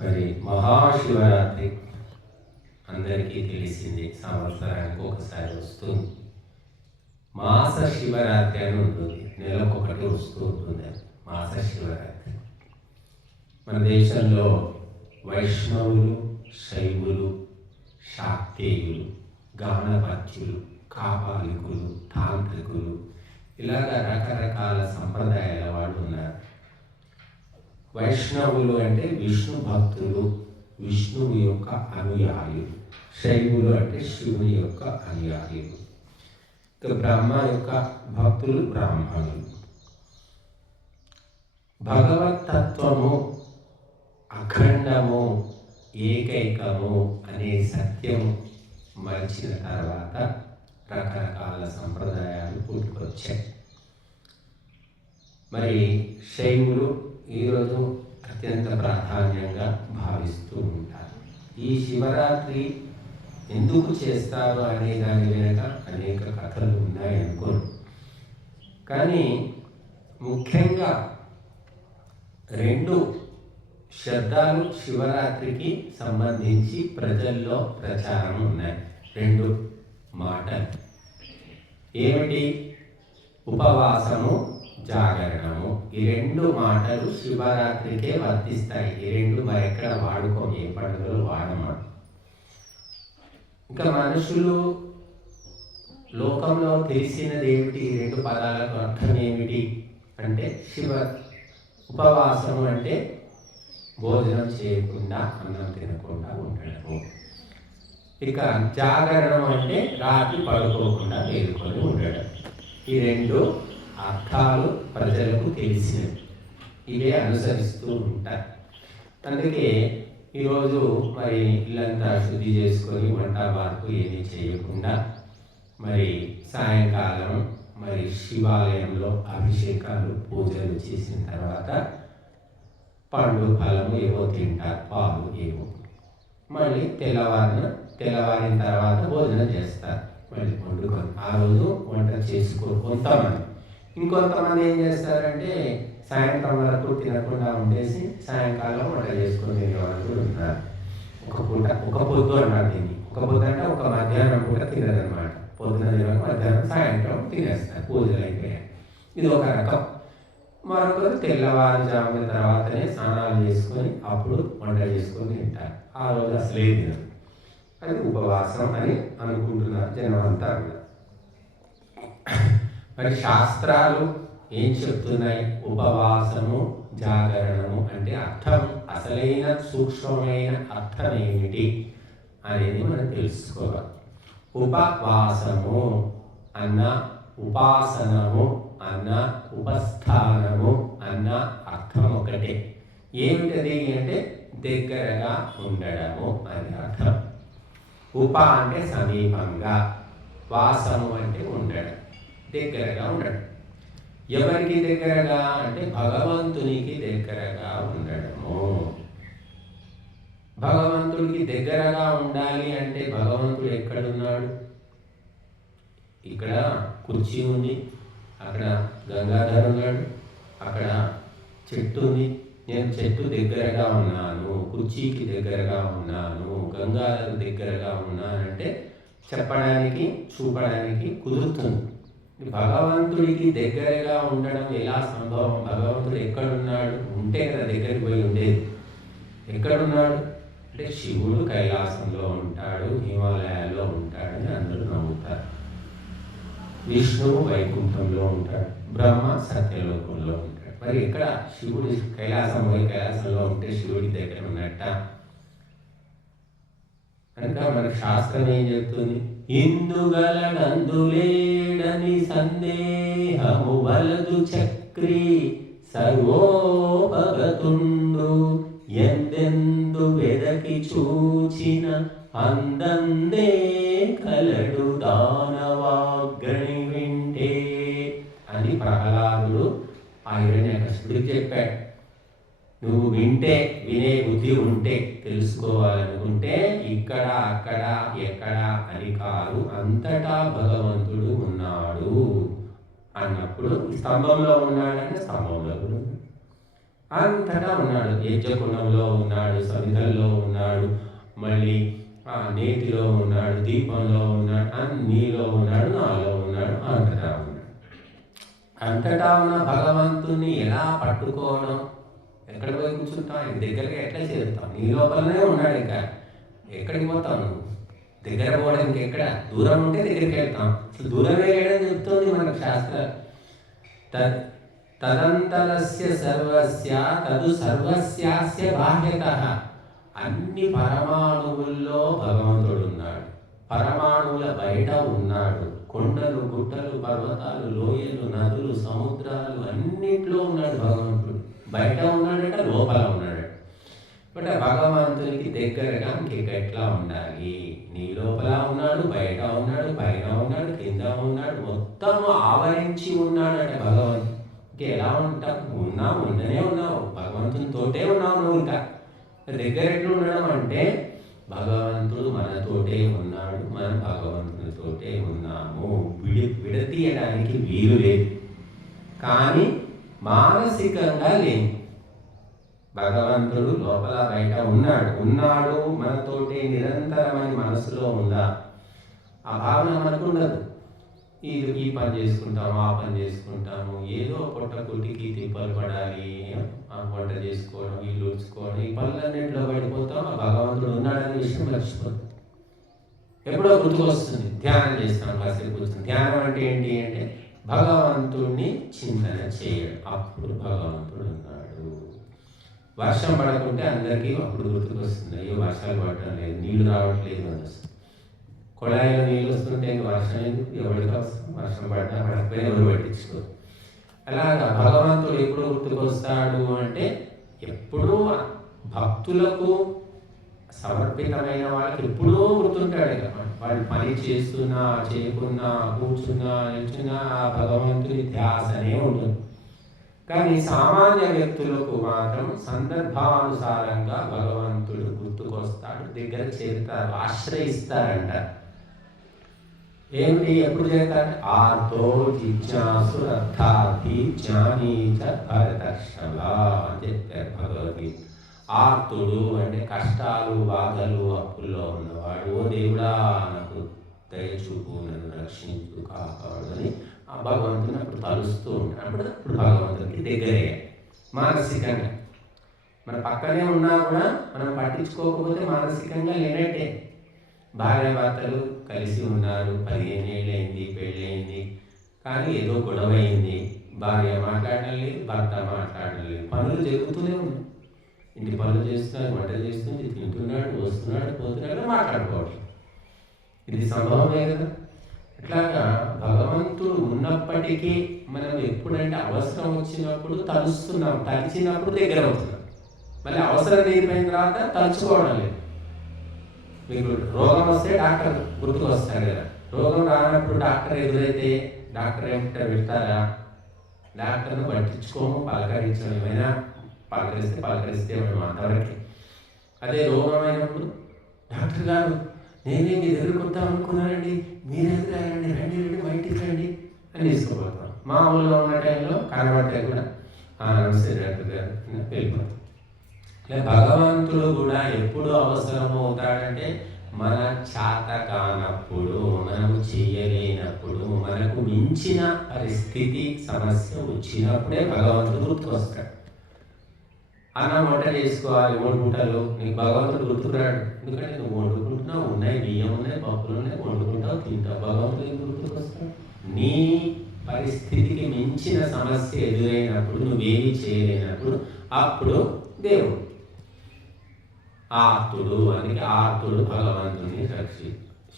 మరి మహాశివరాత్రి అందరికీ తెలిసింది, సంవత్సరానికి ఒకసారి వస్తుంది. మాస శివరాత్రి అని ఉంటుంది, నెలకొకటి వస్తూ ఉంటుంది మాస శివరాత్రి. మన దేశంలో వైష్ణవులు, శైవులు, శాక్తేయులు, గాణపత్యులు, కాపాలికులు, తాంత్రికులు, ఇలాగ రకరకాల సంప్రదాయాల వాళ్ళు ఉన్నారు. వైష్ణవులు అంటే విష్ణు భక్తులు, విష్ణువు యొక్క అనుయాయులు. శైవులు అంటే శివుని యొక్క అనుయాయులు. ఇక బ్రహ్మ యొక్క భక్తులు బ్రాహ్మణులు. భగవతత్వము అఖండము, ఏకైకము అనే సత్యం మరిచిన తర్వాత రకరకాల సంప్రదాయాలు పుట్టుకొచ్చాయి. మరి శైవులు ఈరోజు అత్యంత ప్రాధాన్యంగా భావిస్తూ ఉంటారు. ఈ శివరాత్రి ఎందుకు చేస్తారు అనే దాని వెనుక అనేక కథలు ఉన్నాయనుకోను. కానీ ముఖ్యంగా 2 శబ్దాలు శివరాత్రికి సంబంధించి ప్రజల్లో ప్రచారం ఉన్నాయి. 2 మాటలు ఏమిటి? ఉపవాసము, జాగరణము. ఈ 2 మాటలు శివరాత్రికే వర్తిస్తాయి. ఈ 2 మరెక్కడ వాడుకోము, ఏ పండుగలు వాడమా. ఇంకా మనుషులు లోకంలో తెలిసినది ఏమిటి? 2 పదాలకు అర్థం ఏమిటి అంటే ఉపవాసం అంటే భోజనం చేయకుండా, అన్నం తినకుండా ఉండడము. ఇక జాగరణం అంటే రాత్రి పడుకోకుండా మేలుకొని ఉండడం. ఈ 2 అర్థాలు ప్రజలకు తెలిసినవి, ఇవే అనుసరిస్తూ ఉంటారు. అందుకే ఈరోజు మరి ఇల్లంతా శుద్ధి చేసుకొని వంట వార్పు ఏమీ చేయకుండా మరి సాయంకాలం మరి శివాలయంలో అభిషేకాలు, పూజలు చేసిన తర్వాత పండు, ఫలము ఏవో తింటారు, పాలు ఏవో. మళ్ళీ తెల్లవారిన తర్వాత భోజనం చేస్తారు. మళ్ళీ వండుకొని ఆ రోజు వంట చేసుకోరు కొంతమంది. ఇంకొంతమంది ఏం చేస్తారంటే సాయంత్రం వరకు తినకుండా ఉండేసి సాయంకాలం వంట చేసుకొని తినేవాళ్ళు కూడా ఉన్నారు. ఒక పొద్దు అన్నారు దీన్ని. ఒక పొద్దు అంటే ఒక మధ్యాహ్నం కూడా తినదనమాట. పొద్దున తినక మధ్యాహ్నం, సాయంత్రం తినేస్తారు పూజలు అయిపోయాయి. ఇది ఒక రకం. మరొకరు తెల్లవారుజామున తర్వాతనే స్నానాలు చేసుకొని అప్పుడు వంట చేసుకొని తింటారు. ఆ రోజు అసలే తినరు. అది ఉపవాసం అని అనుకుంటున్నారు జనం అంతా. మరి శాస్త్రాలు ఏం చెప్తున్నాయి? ఉపవాసము, జాగరణము అంటే అర్థం, అసలైన సూక్ష్మమైన అర్థం ఏమిటి అనేది మనం తెలుసుకోవాలి. ఉపవాసము అన్న, ఉపాసనము అన్న, ఉపస్థానము అన్న అర్థం ఒకటే. ఏమిటది అంటే దగ్గరగా ఉండడము అని అర్థం. ఉప అంటే సమీపంగా, వాసము అంటే ఉండడం, దగ్గరగా ఉండడం. ఎవరికి దగ్గరగా అంటే భగవంతునికి దగ్గరగా ఉండడము. భగవంతుడికి దగ్గరగా ఉండాలి అంటే భగవంతుడు ఎక్కడున్నాడు? ఇక్కడ కుర్చీ ఉంది, అక్కడ గంగాధర్ ఉన్నాడు, అక్కడ చెట్టు ఉంది. నేను చెట్టు దగ్గరగా ఉన్నాను, కుర్చీకి దగ్గరగా ఉన్నాను, గంగాధర్ దగ్గరగా ఉన్నానంటే చెప్పడానికి, చూపడానికి కుదురుతుంది. భగవంతుడికి దగ్గరగా ఉండడం ఎలా సంభవం? భగవంతుడు ఎక్కడున్నాడు? ఉంటే కదా దగ్గరికి పోయి ఉండేది. ఎక్కడున్నాడు అంటే శివుడు కైలాసంలో ఉంటాడు, హిమాలయాల్లో ఉంటాడని అందరూ నమ్ముతారు. విష్ణువు వైకుంఠంలో ఉంటాడు, బ్రహ్మ సత్యలోకంలో ఉంటాడు. మరి ఇక్కడ శివుడు కైలాసం పోయి కైలాసంలో ఉంటే శివుడి దగ్గర ఉన్నట్ట? కనుక మన శాస్త్రం ఏం చెప్తుంది? ఇందుగలనందులేడని సందేహము వలదు చక్రి సర్వోపగతుండు ఎందెందు వెదకి చూచిన అందందే కలడు దానవాగ్ని వింటే అని ప్రహ్లాదుడు ఆ హిరణ్యకశిపుడికి చెప్పాడు. నువ్వు వింటే, వినే బుద్ధి ఉంటే, తెలుసుకోవాలనుకుంటే ఇక్కడ, అక్కడ, ఎక్కడ అని కాదు, అంతటా భగవంతుడు ఉన్నాడు అన్నప్పుడు స్తంభంలో ఉన్నాడంటే స్తంభంలో కూడా అంతటా ఉన్నాడు. యజ్ఞకుండంలో ఉన్నాడు, సవిధల్లో ఉన్నాడు, మళ్ళీ నేతిలో ఉన్నాడు, దీపంలో ఉన్నాడు, అన్నిలో ఉన్నాడు, నాలో ఉన్నాడు, అంతటా ఉన్నాడు. అంతటా ఉన్న భగవంతుని ఎలా పట్టుకోవడం? ఎక్కడ పోయి కూర్చుంటాం? ఆయన దగ్గరగా ఎట్లా చేరుతాం? నీ లోపలనే ఉన్నాడు. ఇంకా ఎక్కడికి పోతావు నువ్వు? దగ్గర పోవడానికి ఎక్కడ? దూరం ఉంటే దగ్గరికి వెళ్తాం. అసలు దూరమే లేడని చెప్తుంది మనకు శాస్త్రం. తదంతరస్య సర్వస్య తదు సర్వస్యాస్య బాహ్యతః. అన్ని పరమాణువుల్లో భగవంతుడు ఉన్నాడు. పరమాణువుల బయట ఉన్నాడు. కొండలు, గుట్టలు, పర్వతాలు, లోయలు, నదులు, సముద్రాలు అన్నిట్లో ఉన్నాడు భగవంతుడు. బయట ఉన్నాడంటే లోపల ఉన్నాడు. బట్ భగవంతునికి దగ్గరగా ఇంకెట్లా ఉండాలి? నీ లోపల ఉన్నాడు, బయట ఉన్నాడు, పైన ఉన్నాడు, కింద ఉన్నాడు, మొత్తం ఆవరించి ఉన్నాడు అంటే భగవంతుడు. ఎలా ఉంటావు? ఉన్నావు, ఉండనే ఉన్నావు, భగవంతునితోటే ఉన్నావు నువ్వు. ఇంకా దగ్గర ఎట్లా ఉండడం అంటే భగవంతుడు మనతోటే ఉన్నాడు, మనం భగవంతునితోటే ఉన్నాము. విడతీయడానికి వీలు లేదు. కానీ మానసికంగా లేదు. భగవంతుడు లోపల బయట ఉన్నాడు మనతోటే నిరంతరమైన మనసులో ఉందా? ఆ భావన మనకు ఉండదు. ఈ పని చేసుకుంటాము, ఆ పని చేసుకుంటాము, ఏదో పొట్టకుటికి తిప్పలు పడాలి, వంట చేసుకోవడం, ఇల్లు ఉడుచుకోవడం, ఈ పనులన్నింటిలో పడిపోతాం. ఆ భగవంతుడు ఉన్నాడనే విషయం మర్చిపోతాం. ఎప్పుడో గుర్తుకొస్తుంది. ధ్యానం చేస్తాం, కాసేపు కూర్చొని. ధ్యానం అంటే ఏంటి అంటే భగవంతుడిని చింతన చేయడం. అప్పుడు భగవంతుడు ఉన్నాడు. వర్షం పడకుంటే అందరికీ అప్పుడు గుర్తుకొస్తుంది, అయ్యో వర్షాలు పడటం లేదు, నీళ్లు రావట్లేదు అని వస్తుంది. కొళాయిలో నీళ్ళు వస్తుంటే ఇంక వర్షం ఎందుకు? ఎవరికి వస్తుంది? వర్షం పడినా పడకపోయినా ఎవరు పట్టించుకోరు. అలాగా భగవంతుడు ఎప్పుడు గుర్తుకొస్తాడు అంటే ఎప్పుడూ భక్తులకు సమర్పితమైన వాళ్ళకి ఎప్పుడూ గుర్తుంటాడు. వాళ్ళు పని చేస్తున్నా, చేయకున్నా, కూర్చున్నా, నిల్చున్నా ఆ భగవంతుని ధ్యాసనే ఉంటుంది. కానీ సామాన్య వ్యక్తులకు మాత్రం సందర్భానుసారంగా భగవంతుడు గుర్తుకొస్తాడు, దగ్గర చేరుతారు, ఆశ్రయిస్తారంట. ఏమిటి? ఎప్పుడు చేస్తారు? ఆర్తో జిజ్ఞాసు అర్థార్థి జ్ఞానీ చ భరతర్షభ అని చెప్పారు భగవద్గీత. ఆర్తుడు అంటే కష్టాలు, బాధలు, అప్పుల్లో ఉన్నవాడు. ఓ దేవుడా నాకు దయచూపు, నన్ను రక్షించు, కాపాడు అని ఆ భగవంతుని అప్పుడు తలుస్తూ ఉంటాడు. అప్పుడు భగవంతుడికి దగ్గరే మానసికంగా. మన పక్కనే ఉన్నా కూడా మనం పట్టించుకోకపోతే మానసికంగా లేనట్టే. భార్యాభర్తలు కలిసి ఉన్నారు, 15 ఏళ్ళైంది, పెళ్ళయింది, కానీ ఏదో గొడవ అయింది. భార్య మాట్లాడడం లేదు, భర్త మాట్లాడడం లేదు. పనులు జరుగుతూనే ఉన్నాయి. ఇంటి పనులు చేస్తున్నారు, వంట చేస్తుంది, తింటున్నాడు, వస్తున్నాడు, పోతున్నాడు, మాట్లాడుకోవడం. ఇది సంభవమే కదా. ఇట్లాగా భగవంతుడు ఉన్నప్పటికీ మనం ఎప్పుడంటే అవసరం వచ్చినప్పుడు తలుస్తున్నాం, తలిచినప్పుడు దగ్గర అవుతున్నాం. మళ్ళీ అవసరం తీరిపోయిన తర్వాత తలుచుకోవడం లేదు. మీకు రోగం వస్తే డాక్టర్ గుర్తుకు వస్తాడు కదా. రోగం రానప్పుడు డాక్టర్ ఎదురైతే డాక్టర్ ఏమిటో పెడతారా? డాక్టర్ను పట్టించుకోము, పలకరించడం. ఏమైనా పలకరిస్తే మనం అంతవరకు. అదే రోగం అయినప్పుడు డాక్టర్ గారు నేనే మీ దగ్గరకు వద్దాం అనుకున్నానండి, మీరు ఎదురారండి, రండి మా ఇంటికి రండి అని తీసుకుపోతాం. మామూలుగా ఉన్న టైంలో కనబడితే కూడా నమస్తే డాక్టర్ గారు వెళ్ళిపోతాం. భగవంతుడు కూడా ఎప్పుడు అవసరం అవుతాడంటే మన చేత కానప్పుడు, మనము చేయలేనప్పుడు, మనకు మించిన పరిస్థితి, సమస్య వచ్చినప్పుడే భగవంతుడు గుర్తుకొస్తాడు. అన్నం వంట చేసుకోవాలి, 3 పూటలు, నీకు భగవంతుడు గుర్తుకురాడు. ఎందుకంటే నువ్వు వండుకుంటున్నావు, ఉన్నాయి, బియ్యం ఉన్నాయి, పప్పులు ఉన్నాయి, వండుకుంటావు, తింటావు. భగవంతుడు గుర్తుకొస్తాడు. నీ పరిస్థితికి మించిన సమస్య ఎదురైనప్పుడు, నువ్వేమి చేయలేనప్పుడు అప్పుడు దేవుడు ఆర్తుడు. అందుకే ఆర్తుడు భగవంతుని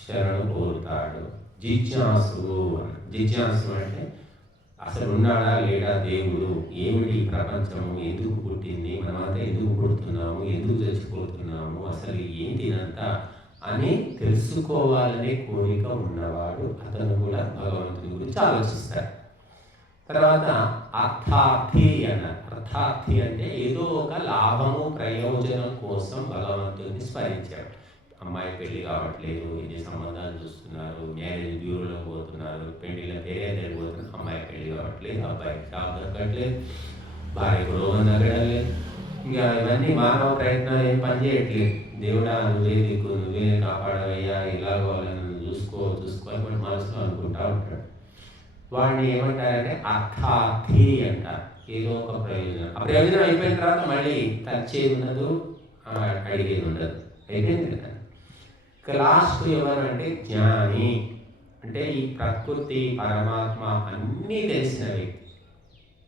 శరణు కోరుతాడు. జిజ్ఞాసు అంటే అసలు ఉన్నాడా లేడా దేవుడు, ఏమిటి ప్రపంచము, ఎందుకు పుట్టింది, మనమంతా ఎందుకు పుడుతున్నాము, ఎందుకు చచ్చిపోతున్నాము, అసలు ఏంటి ఇదంతా అని తెలుసుకోవాలనే కోరిక ఉన్నవాడు అతను కూడా భగవంతుని గురించి ఆలోచిస్తాడు. తర్వాత అర్థార్థి అన్నారు. అర్థార్థి అంటే ఏదో ఒక లాభము, ప్రయోజనం కోసం భగవంతుడిని స్మరించాడు. అమ్మాయి పెళ్లి కావట్లేదు, ఇది సంబంధాలు చూస్తున్నారు, మ్యారేజ్ బ్యూరోలో పోతున్నారు, పెళ్లిలో వేరే దగ్గర పోతున్నారు, అమ్మాయి పెళ్లి కావట్లేదు, అబ్బాయికి జాబ్ దొరకట్లేదు, భార్యకు రోగం తగ్గడం లేదు. ఇంకా ఇవన్నీ మానవ ప్రయత్నాలు ఏం పని చేయట్లేదు. దేవుడా నువ్వే దిక్కు, నువ్వే కాపాడవయ్యా, ఇలాగో నన్ను చూసుకో అని వాడు మనసులో అనుకుంటా ఉంటాడు. వాడిని ఏమంటారంటే అర్థార్థి అంటారు. ఏదో ఒక ప్రయోజనం, ఆ ప్రయోజనం అయిపోయిన తర్వాత మళ్ళీ తచ్చేది ఉండదు, అడిగేది ఉండదు, అయిపోయింది కదా. ఇక లాస్ట్ ఎవరు అంటే జ్ఞాని. అంటే ఈ ప్రకృతి పరమాత్మ అన్నీ తెలిసిన వ్యక్తి,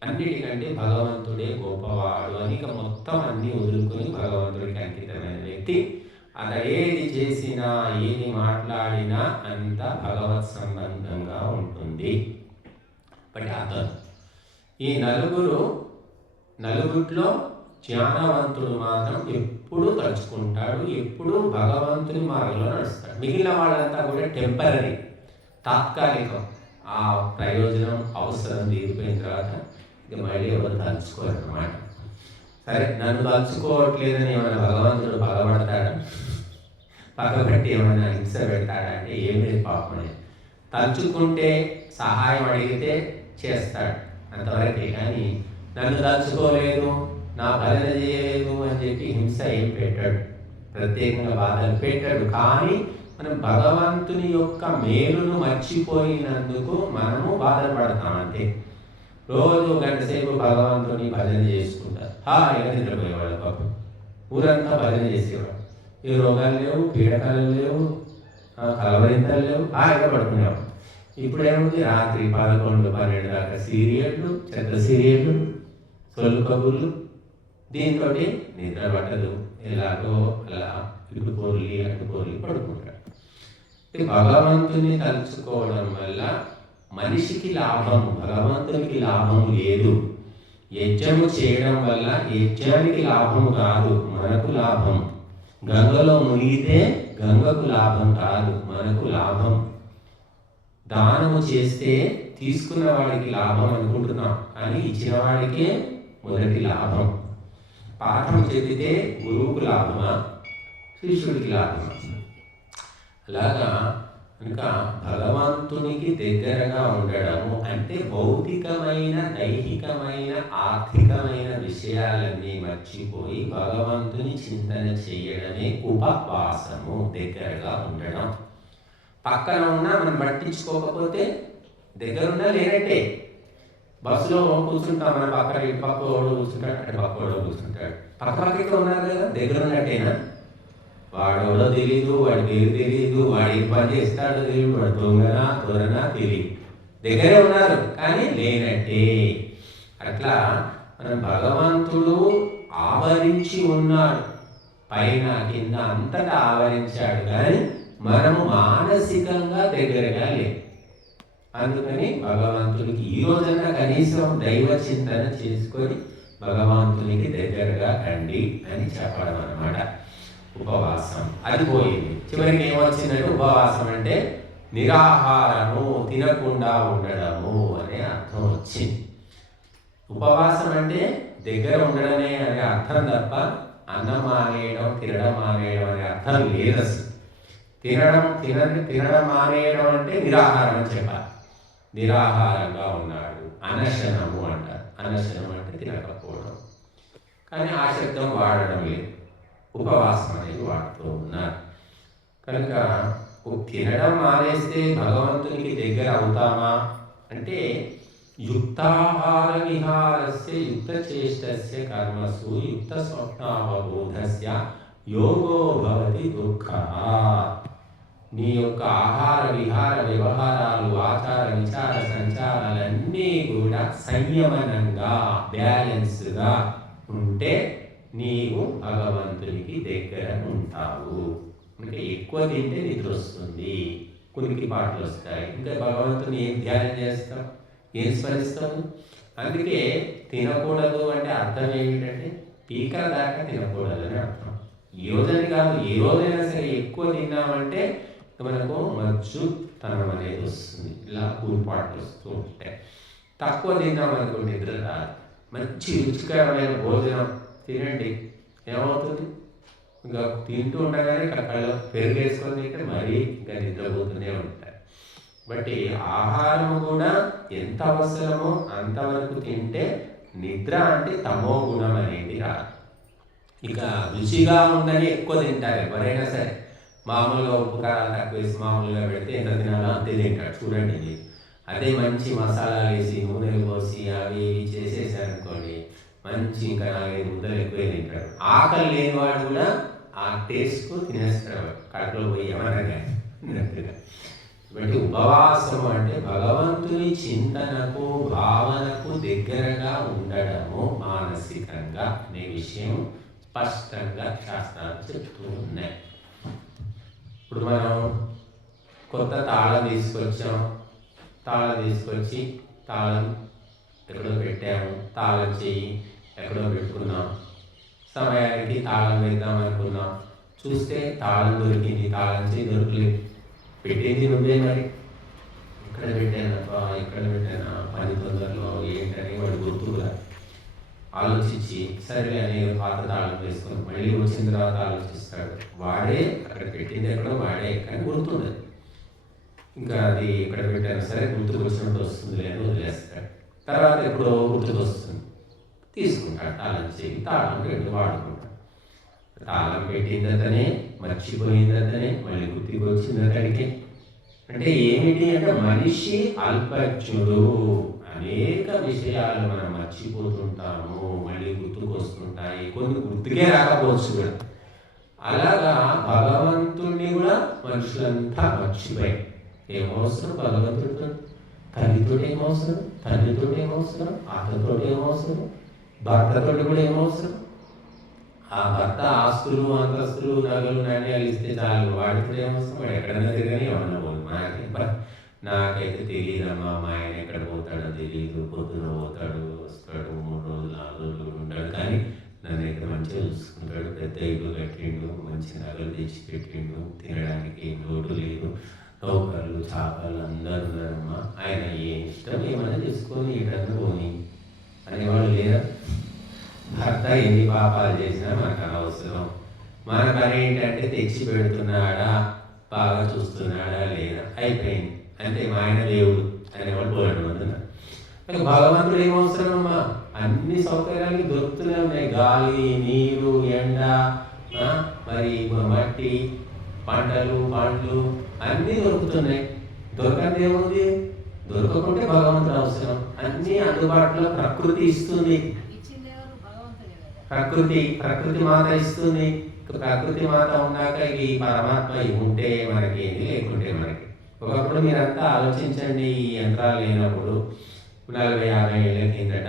అన్నిటికంటే భగవంతుడే గొప్పవాడు అని ఇక మొత్తం అన్నీ వదులుకొని భగవంతుడికి అంకితమైన వ్యక్తి. అతడు ఏది చేసినా ఏది మాట్లాడినా అంతా భగవత్ సంబంధంగా ఉంటుంది. బట్ అతను ఈ నలుగురిలో జ్ఞానవంతుడు మాత్రం ఎప్పుడూ తలుచుకుంటాడు, ఎప్పుడూ భగవంతుని మార్గంలో నడుస్తాడు. మిగిలిన వాళ్ళంతా కూడా టెంపరీ, తాత్కాలికం. ఆ ప్రయోజనం అవసరం తీరిపోయిన తర్వాత ఇక మళ్ళీ ఎవరు తలుచుకోరు అన్నమాట. సరే, నన్ను తలుచుకోవట్లేదని ఏమైనా భగవంతుడు పగబడతాడా, పగబట్టి ఏమైనా హింస పెడతాడా అంటే ఏం లేదు పాపం. తలుచుకుంటే సహాయం అడిగితే చేస్తాడు అంతవరకే. కానీ నన్ను తలుచుకోలేదు, నా భజన చేయలేదు అని చెప్పి హింస ఏం పెట్టాడు, ప్రత్యేకంగా బాధలు పెట్టాడు. కానీ మనం భగవంతుని యొక్క మేలును మర్చిపోయినందుకు మనము బాధపడతాం అంతే. రోజు గంటసేపు భగవంతుని భజన చేసుకుంటారు, హాయిగా నిద్రపోయేవాడు పాపం. ఊరంతా భజన చేసేవాడు, ఏ రోగాలు లేవు, పీడకాలు లేవు, కలవరింతలు లేవు, హాయిగా పడుకునేవాడు. ఇప్పుడు ఏముంది, రాత్రి 11-12 దాకా సీరియళ్ళు, చెత్త సీరియళ్ళు, సొల్లు కబుర్లు, దీంతో నిద్ర పట్టదు. ఎలాగో అలా ఇటు పొర్లి అటు పొర్లి పడుకుంటాడు. భగవంతుని తలుచుకోవడం వల్ల మనిషికి లాభము, భగవంతునికి లాభము లేదు. యజ్ఞము చేయడం వల్ల యజ్ఞానికి లాభము కాదు, మనకు లాభం. గంగలో మునిగితే గంగకు లాభం కాదు, మనకు లాభం. దానము చేస్తే తీసుకున్న వాడికి లాభం అనుకుంటున్నాం, కానీ ఇచ్చిన వాడికే మొదటి లాభం. పాఠం చెబితే గురువుకు లాభమా, శిష్యుడికి లాభమా? అలాగా కనుక భగవంతునికి దగ్గరగా ఉండడము అంటే భౌతికమైన, దైహికమైన, ఆర్థికమైన విషయాలన్నీ మర్చిపోయి భగవంతుని చింతన చేయడమే ఉపవాసము, దగ్గరగా ఉండడం. పక్కన ఉన్నా మనం పట్టించుకోకపోతే దగ్గరున్నా లేనట్టే. బస్సులో కూర్చుంటాం, మన పక్కన ఇటు పక్క వాడు కూర్చుంటాడు, అటు పక్క వాడు కూర్చుంటాడు, పక్కపక్కగా ఉన్నారు కదా, దగ్గర ఉన్నట్టేనా? వాడెవడో తెలీదు, వాడి పేరు తెలీదు, వాడు ఏం పని చేస్తాడో తెలియదు, వాడు దొరనా తెలియదు, దగ్గరే ఉన్నారు కానీ లేనట్టే. అట్లా మనం భగవంతుడు ఆవరించి ఉన్నాడు, పైన కింద అంతటా ఆవరించాడు, కానీ మనము మానసికంగా దగ్గరగా లేదు. అందుకని భగవంతునికి ఈ రోజున కనీసం దైవ చింతన చేసుకొని భగవంతునికి దగ్గరగా కండి అని చెప్పడం అన్నమాట ఉపవాసం. అది పోయింది. చివరికి ఏమొచ్చిందంటే ఉపవాసం అంటే నిరాహారము, తినకుండా ఉండడము అనే అర్థం వచ్చింది. ఉపవాసం అంటే దగ్గర ఉండడమే అనే అర్థం తప్ప అన్నం మానేయడం, తినడం మానేయడం అనే అర్థం లేదు అసలు. తినడం మానేయడం అంటే నిరాహారం అని చెప్పాలి. నిరాహారంగా ఉన్నాడు, అనశనము అంటారు. అనశనం అంటే తినకపోవడం, కానీ ఆ శబ్దం వాడడం లేదు, ఉపవాసం అనేది వాడుతూ ఉన్నారు. కనుక తినడం మానేస్తే భగవంతునికి దగ్గర అవుతామా అంటే యుక్తాహార విహారస్య యుక్తచేష్టస్య కర్మసు యుక్త స్వప్నావబోధస్య యోగో భవతి దుఃఖః. నీ యొక్క ఆహార విహార వ్యవహారాలు, ఆచార విచార సంచారాలన్నీ కూడా సంయమనంగా, బ్యాలెన్స్గా ఉంటే నీవు భగవంతునికి దగ్గర ఉంటావు. అంటే ఎక్కువ తింటే నిద్ర వస్తుంది, కునికి పాటలు వస్తాయి, ఇంకా భగవంతుని ఏం ధ్యానం చేస్తాం, ఏం స్మరిస్తాము? అందుకే తినకూడదు అంటే అర్థం ఏమిటంటే పీకల దాకా తినకూడదు అని అర్థం. ఈ రోజని కాదు, ఏ రోజైనా సరే ఎక్కువ తిన్నామంటే మనకు మజ్జుతనం అనేది వస్తుంది, ఇలా కూలిపాట్లు వస్తూ ఉంటాయి. తక్కువ తిన్నామనుకో నిద్ర రాదు. మంచి రుచికరమైన భోజనం తినండి, ఏమవుతుంది? ఇంకా తింటూ ఉండగానే కళ్ళలో పెరుగు వేసుకొని తింటే మరీ ఇంకా నిద్రపోతూనే ఉంటాయి. బట్టి ఆహారం కూడా ఎంత అవసరమో అంతవరకు తింటే నిద్ర అంటే తమో గుణం అనేది రాదు. ఇక రుచిగా ఉందని ఎక్కువ తింటారు ఎవరైనా సరే. మామూలుగా ఉప్పు కారాలు తక్కువ వేసి మామూలుగా పెడితే ఎంత తినాలో అంతే తింటాడు. చూడండి మీరు అదే మంచి మసాలాలు వేసి నూనెలు పోసి అవి ఇవి చేసేసారనుకోండి, మంచి ఇంకా 4-5 ముద్దలు ఎక్కువ తింటాడు. ఆకలి లేనివాడు కూడా ఆ టేస్ట్కు తినేస్తాడు, కడుపులో పోయి ఏమనగా. కాబట్టి ఉపవాసం అంటే భగవంతుని చింతనకు భావనకు దగ్గరగా ఉండడము మానసికంగా అనే విషయం స్పష్టంగా శాస్త్రాలు చెప్తూ ఉన్నాయి. ఇప్పుడు మనం కొత్త తాళం తీసుకొచ్చాం, తాళం తీసుకొచ్చి తాళం ఎక్కడో పెట్టాము, తాళం చెయ్యి ఎక్కడో పెట్టుకున్నాం, సమయానికి తాళం వేద్దాం అనుకున్నాం, చూస్తే తాళం దొరికింది, తాళం చెయ్యి దొరకలేదు. పెట్టింది నువ్వే మరి, ఇక్కడ పెట్టానా పని తొందరలో ఏంటని వాడు గుర్తుగా ఆలోచించి సరే అని పాత తాళం వేసుకొని మళ్ళీ వచ్చిన తర్వాత ఆలోచిస్తాడు. వాడే అక్కడ పెట్టింది ఎక్కడో వాడే, కానీ గుర్తుండదు. ఇంకా అది ఎక్కడ పెట్టాను సరే గుర్తుకు వచ్చినట్టు వస్తుంది అని వదిలేస్తాడు. తర్వాత ఎప్పుడో గుర్తుకు వస్తుంది, తీసుకుంటాడు తాళం చేయి, తాళం పెట్టి వాడుకుంటాడు. తాళం పెట్టిందతనే, మర్చిపోయిందతనే, మళ్ళీ గుర్తుకు వచ్చిందతడికి. అంటే ఏమిటి అంటే మనిషి అల్పజ్ఞుడు. అనేక విషయాలు మనం మర్చిపోతుంటాము, మళ్ళీ గుర్తుకు వస్తుంటాయి, కొన్ని గుర్తుకే రాకపోవచ్చు కూడా. అలాగా భగవంతుడిని కూడా మనుషులంతా మర్చిపోయి ఏమవసరం భగవంతుడితో? తల్లితో ఏమవసరం, తండ్రితో ఏమవసరం, అత్తతో ఏమవసరం, భర్తతోటి కూడా ఏమవసరం. ఆ భర్త ఆస్తులు అంతస్తులు నగలు నాణ్యాలు ఇస్తే చాలు, వాడితో ఏమవసరం? వాడు ఎక్కడన్నా తిరగని ఏమన్నా పోదు. నాకైతే తెలియదమ్మా, మా ఆయన ఎక్కడ పోతాడో తెలియదు, పొద్దున పోతాడు వస్తాడు, 3 రోజులు 4 రోజులు ఉంటాడు, కానీ నన్ను అయితే మంచిగా చూసుకుంటాడు, పెద్ద ఇల్లు కట్టిండు, మంచి నగలు తెచ్చి పెట్టిండు, తినడానికి లోటు లేదు, నౌకర్లు చేపలు అందరూ ఉన్నారమ్మా, ఆయన ఏ ఇష్టం ఏమైనా తీసుకొని ఎక్కడన్నా పోని అనేవాళ్ళు లేదా? భర్త ఎన్ని పాపాలు చేసినా మనకు అనవసరం. మన పని ఏంటంటే తెచ్చి పెడుతున్నాడా, బాగా చూస్తున్నాడా లేదా, అయిపోయింది. అంటే మా ఆయన దేవుడు అనేవాళ్ళు పోరాడు అంటున్నారు. భగవంతుడు ఏమవసరం అమ్మా? అన్ని సౌకర్యాలు దొరుకుతూనే ఉన్నాయి. గాలి, నీరు, ఎండ, మరి మట్టి, పంటలు, పండ్లు అన్నీ దొరుకుతున్నాయి. దొరకని ఏముంది? దొరకకుంటే భగవంతుడు అవసరం. అన్నీ అందుబాటులో ప్రకృతి ఇస్తుంది. ప్రకృతి మాత ఇస్తుంది. ప్రకృతి మాత ఉన్నాక ఈ పరమాత్మ ఉంటే మనకి ఏంది, లేకుంటే మనకి. ఒకప్పుడు మీరంతా ఆలోచించండి, ఈ యంత్రాలు లేనప్పుడు 40-50 ఏళ్ళ కిందట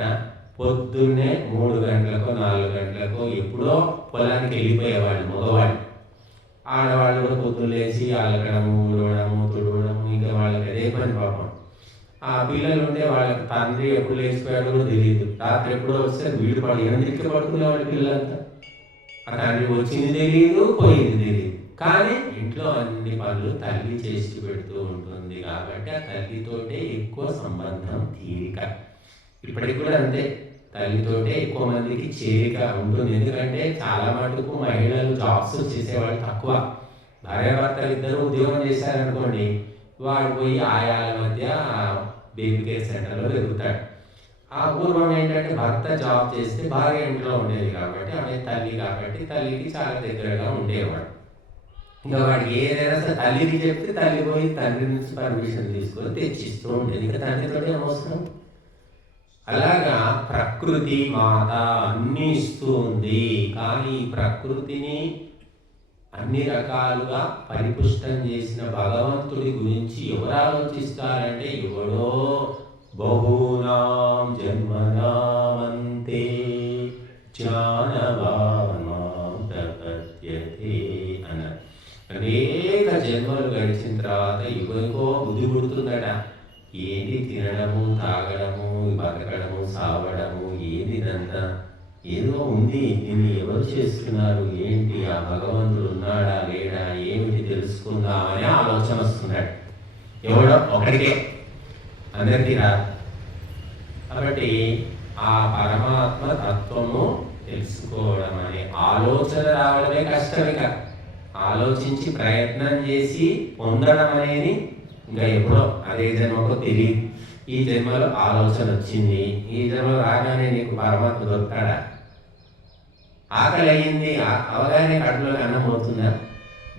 పొద్దున్నే 3 గంటలకు 4 గంటలకు ఎప్పుడో పొలానికి వెళ్ళిపోయేవాళ్ళు మగవాళ్ళు. ఆడవాళ్ళు కూడా పొద్దున్న లేచి అలకడము, ఊడవడము, తుడవడము, ఇంకా వాళ్ళకి అదే పని పాపం. ఆ పిల్లలు ఉంటే వాళ్ళకి తండ్రి ఎప్పుడు లేచిపోయాడో కూడా తెలియదు. రాత్రి ఎప్పుడో వస్తే వీడు ఎనిమిదికి పడుకునేవాళ్ళు పిల్లలంతా. ఆ తండ్రి వచ్చింది తెలియదు, పోయింది తెలియదు. కానీ ఇంట్లో అన్ని పనులు తల్లి చేసి పెడుతూ ఉంటుంది కాబట్టి ఆ తల్లితోటే ఎక్కువ సంబంధం, తీరిక. ఇప్పటికి కూడా అంతే, తల్లితోటే ఎక్కువ మందికి చేరిక ఉంటుంది. ఎందుకంటే చాలా మటుకు మహిళలు జాబ్స్ చేసేవాళ్ళు తక్కువ. భార్యాభర్తలు ఇద్దరు ఉద్యోగం చేశారనుకోండి, వాడు పోయి ఆయాల మధ్య బేబీ కేర్ సెంటర్లో పెరుగుతాడు. ఆ పూర్వం ఏంటంటే భర్త జాబ్ చేస్తే భార్య ఇంట్లో ఉండేది కాబట్టి, ఆమె తల్లి కాబట్టి తల్లికి చాలా దగ్గరగా ఉండేవాడు. ఇంకా వాడికి ఏదైనా సరే తల్లికి చెప్తే తల్లి పోయి తండ్రి నుంచి పర్మిషన్ తీసుకొని తెచ్చిస్తూ ఉండేది. ఇంకా తండ్రితోనే అవసరం. అలాగా ప్రకృతి మాత అన్ని ఇస్తూ ఉంది. కానీ ప్రకృతిని అన్ని రకాలుగా పరిపుష్టం చేసిన భగవంతుడి గురించి ఎవరు ఆలోచిస్తారంటే, ఎవడో బహూనాం జన్మనామంతే జ్ఞానవాన్ ప్రపద్యతే అన్నారు. అనేక జన్మలు గడిచిన తర్వాత ఎవరికో బుద్ధి పుడుతుందట. ఏంటి తినడము, తాగడము, బతకడము, సావడము, ఏది ఇదంతా? ఏదో ఉంది, దీన్ని ఎవరు చేస్తున్నారు, ఏంటి, ఆ భగవంతుడు ఉన్నాడా లేడా, ఏమిటి తెలుసుకుందామని ఆలోచన వస్తున్నాడు. ఎవడో ఒకటికే, అందరికీ రాదు. కాబట్టి ఆ పరమాత్మ తత్వము తెలుసుకోవడం అనే ఆలోచన రావడమే కష్టమే కాదు. ఆలోచించి ప్రయత్నం చేసి పొందడం అనేది ఇంకా ఎప్పుడో అదే జన్మకో తెలియదు. ఈ జన్మలో ఆలోచన వచ్చింది, ఈ జన్మలో రాగానే నీకు పరమాత్మ దొరుకుతాడా? ఆకలి అయ్యింది, అవగానే కడుపులోకి అన్నం అవుతుందా?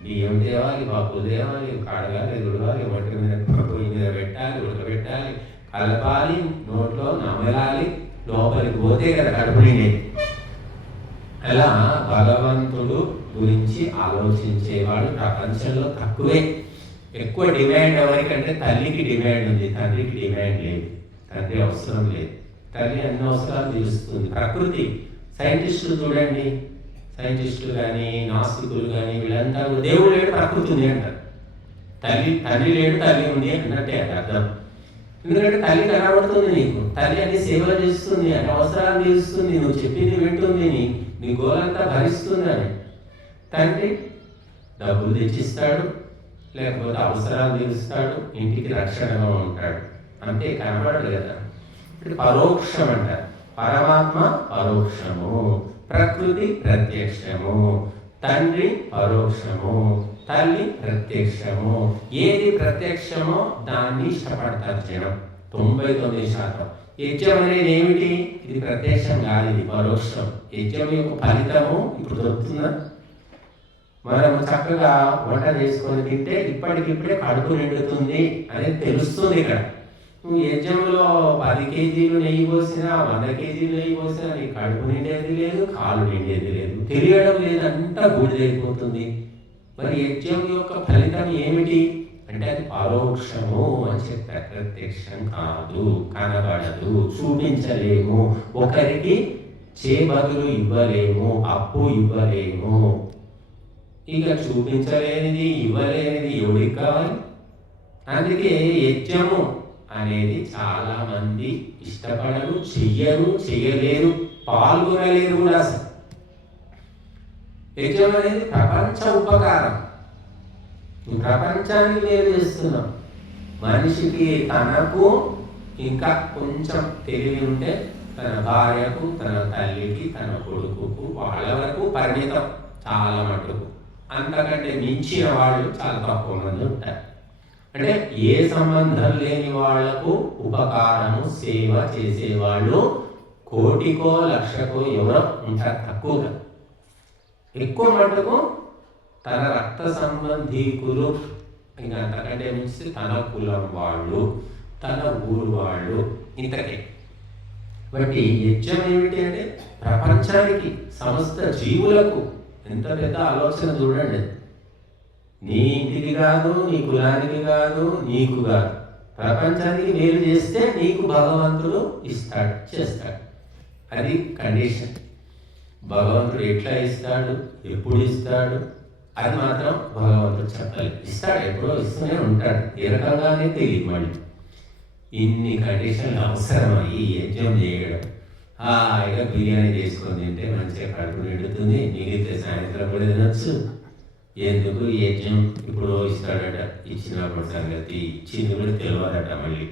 బియ్యం తేవాలి, పప్పు తేవాలి, కడగాలి, రుడవాలి, వంటి మీద పొయ్యి మీద పెట్టాలి, ఉడకబెట్టాలి, కలపాలి, నోట్లో నమలాలి, లోపలికి పోతే కదా కడుపు నిండేది. అలా భగవంతుడు గురించి ఆలోచించేవాడు ప్రపంచంలో తక్కువే. ఎక్కువ డిమాండ్ ఎవరికంటే తల్లికి డిమాండ్ ఉంది, తండ్రికి డిమాండ్ లేదు. తండ్రి అవసరం లేదు, తల్లి అన్ని అవసరాలు తీరుస్తుంది. ప్రకృతి సైంటిస్టులు చూడండి, సైంటిస్టులు కానీ నాస్తికులు కానీ వీళ్ళంతా దేవుడు లేడు ప్రకృతి ఉంది అంటారు. తల్లి లేడు తల్లి ఉంది అన్నట్టే అది అర్థం. ఎందుకంటే తల్లి కనబడుతుంది నీకు, తల్లి అన్ని సేవలు చేస్తుంది, అన్ని అవసరాలు తీరుస్తుంది, నువ్వు చెప్పింది వింటుంది, నీ గోలంతా భరిస్తుంది అని. తండ్రి డబ్బులు తెచ్చిస్తాడు, లేకపోతే అవసరాలు తీరుస్తాడు, ఇంటికి రక్షణగా ఉంటాడు, అంతే, కనబడడు కదా. పరోక్షం అంటారు. పరమాత్మ పరోక్షము, ప్రకృతి ప్రత్యక్షము, తండ్రి పరోక్షము, తల్లి ప్రత్యక్షము. ఏది ప్రత్యక్షమో దాన్ని ఇష్టపడతారు జనం 99%. యజ్ఞం అనేది ఏమిటి? ఇది ప్రత్యక్షం కాదు, ఇది పరోక్షం. యజ్ఞం యొక్క ఫలితము ఇప్పుడు దొరుకుతుందా? మనం చక్కగా వంట చేసుకొని తింటే ఇప్పటికిప్పుడే కడుపు నిండుతుంది అనేది తెలుస్తుంది. ఇక్కడ నువ్వు యజ్ఞంలో 10 కేజీలు నెయ్యి పోసినా 100 కేజీలు నెయ్యి పోసినా నీ కడుపు నిండేది లేదు, కాలు నిండేది లేదు, తెలియడం లేదు, అంతా బూడిదైపోతుంది. మరి యజ్ఞం యొక్క ఫలితం ఏమిటి అంటే అది పరోక్షము అని చెప్పారు. ప్రత్యక్షం కాదు, కనబడదు, చూపించలేము, ఒకరికి చేబదులు ఇవ్వలేము, అప్పు ఇవ్వలేము. ఇక చూపించలేనిది ఇవ్వలేనిది ఎవరికి కావాలి? అందుకే యజ్ఞము అనేది చాలా మంది ఇష్టపడరు, చెయ్యరు, చెయ్యలేరు, పాల్గొనలేరు కూడా. అసలు యజ్ఞం అనేది ప్రపంచ ఉపకారం. ప్రపంచానికి మేలు చేస్తున్నాం. మనిషికి తనకు ఇంకా కొంచెం తెలివి ఉంటే తన భార్యకు, తన తల్లికి, తన కొడుకుకు, వాళ్ళ వరకు పరిమితం చాలా మటుకు. అంతకంటే మించిన వాళ్ళు చాలా తక్కువ మంది ఉంటారు. అంటే ఏ సంబంధం లేని వాళ్లకు ఉపకారము, సేవ చేసేవాళ్ళు కోటికో లక్షకో ఎవరో ఉంటారు, తక్కువగా. ఎక్కువ మటుకు తన రక్త సంబంధీకులు, ఇంకా అంతకంటే మించి తన కులం వాళ్ళు, తన ఊరు వాళ్ళు, ఇంతకే. బట్టి యజ్ఞం ఏమిటి అంటే ప్రపంచానికి, సమస్త జీవులకు ఎంత పెద్ద ఆలోచన చూడండి. నీ ఇంటికి కాదు, నీ కులానికి కాదు, నీకు కాదు, ప్రపంచానికి మేలు చేస్తే నీకు భగవంతుడు ఇస్తాడు, చేస్తాడు. అది కండిషన్. భగవంతుడు ఎట్లా ఇస్తాడు, ఎప్పుడు ఇస్తాడు అది మాత్రం భగవంతుడు చెప్పాలి. ఇస్తాడు, ఎప్పుడో ఇస్తూనే ఉంటాడు, ఏ రకంగానే తెలియదు. మళ్ళీ ఇన్ని కండిషన్లు అవసరమా ఈ యజ్ఞం చేయడం? హాయిగా బిర్యానీ చేసుకొని తింటే మంచిగా కడుపు నిండుతుంది, మిగిలితే సాయంత్రం కూడా తినచ్చు. ఎందుకు యజ్ఞం ఇప్పుడు ఇస్తాడట, ఇచ్చినప్పుడు సంగతి, ఇచ్చింది కూడా తెలియదట, మళ్ళీ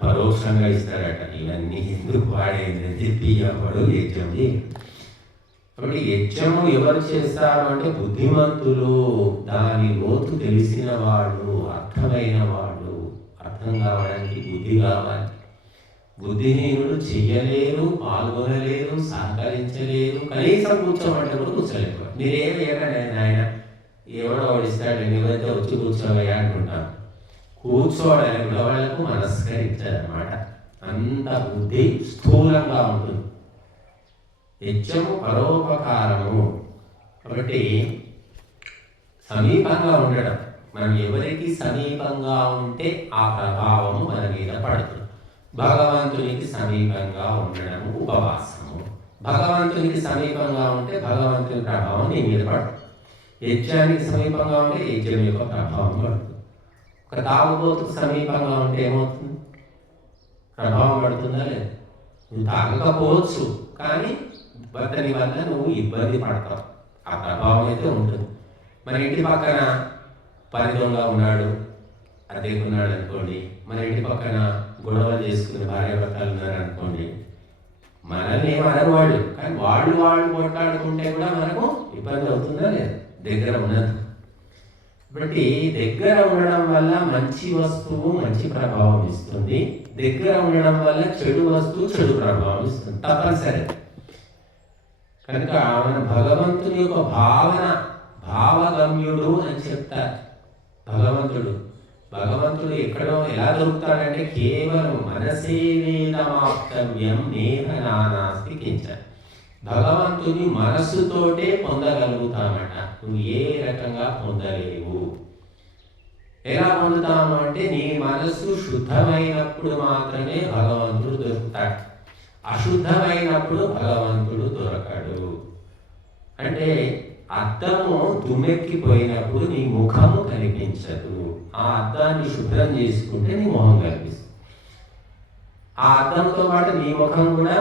పరోక్షంగా ఇస్తాడట. ఇవన్నీ ఎందుకు వాడేందని చెప్పి ఎవడు యజ్ఞం చేయాలి. కాబట్టి యజ్ఞము ఎవరు చేస్తారు అంటే బుద్ధిమంతులు, దాని లోతు తెలిసిన వాళ్ళు, అర్థమైన వాళ్ళు. అర్థం కావడానికి బుద్ధి కావాలి. బుద్ధిహీనుడు చెయ్యలేరు, పాల్గొనలేరు, సహకరించలేరు, కనీసం కూర్చోమంటే కూడా కూర్చోలేరు. మీరేం చేయకండి ఆయన ఎవడో ఓడిస్తాడు, నీవైతే వచ్చి కూర్చోవయ్యా అంటుంటాను. కూర్చోవడానికి కూడా వాళ్ళకు మనస్కరించారన్నమాట. అంత బుద్ధి స్థూలంగా ఉంటుంది. యజ్ఞము పరోపకారము. కాబట్టి సమీపంగా ఉండడం, మనం ఎవరికి సమీపంగా ఉంటే ఆ ప్రభావము మన మీద పడుతుంది. భగవంతునికి సమీపంగా ఉండడము ఉపవాసము. భగవంతునికి సమీపంగా ఉంటే భగవంతుని ప్రభావం నీ మీద పడుతుంది. యజ్ఞానికి సమీపంగా ఉంటే యజ్ఞం యొక్క ప్రభావం పడుతుంది. ఒక తాగుబోతుకు సమీపంగా ఉంటే ఏమవుతుంది? ప్రభావం పడుతుందా లేదు? నువ్వు తాగకపోవచ్చు, కానీ అతని వల్ల నువ్వు ఇబ్బంది పడతావు, ఆ ప్రభావం అయితే ఉంటుంది. మన ఇంటి పక్కన పరిదొంగా ఉన్నాడు, అద్దెకున్నాడు అనుకోండి, మన ఇంటి పక్కన గొడవలు చేసుకునే భార్యాభర్తలు ఉన్నారు అనుకోండి, మనల్ని ఏమనరు వాళ్ళు, కానీ వాళ్ళు కొట్లాడుకుంటే కూడా మనకు ఇబ్బంది అవుతుందా లేదు? దగ్గర ఉన్నది. కాబట్టి దగ్గర ఉండడం వల్ల మంచి వస్తువు మంచి ప్రభావం ఇస్తుంది, దగ్గర ఉండడం వల్ల చెడు వస్తువు చెడు ప్రభావం ఇస్తుంది తప్పనిసరి. కనుక మన భగవంతుని యొక్క భావగమ్యుడు అని చెప్తారు. భగవంతుడు ఎక్కడో ఎలా దొరుకుతాడంటే కేవలం మనసే వేదమాప్తవ్యం నేహ నానాస్తి కించ. భగవంతుని మనస్సుతోటే పొందగలుగుతామట, నువ్వు ఏ రకంగా పొందలేవు. ఎలా పొందుతాము అంటే నీ మనస్సు శుద్ధమైనప్పుడు మాత్రమే భగవంతుడు దొరుకుతాడు, అశుద్ధమైనప్పుడు భగవంతుడు దొరకడు. అంటే అద్దము దుమ్మెక్కిపోయినప్పుడు నీ ముఖము కనిపించదు, ఆ అద్దాన్ని శుభ్రం చేసుకుంటే నీ మొహం కనిపిస్తుంది. ఆ అద్దంతో పాటు నీ ముఖం కూడా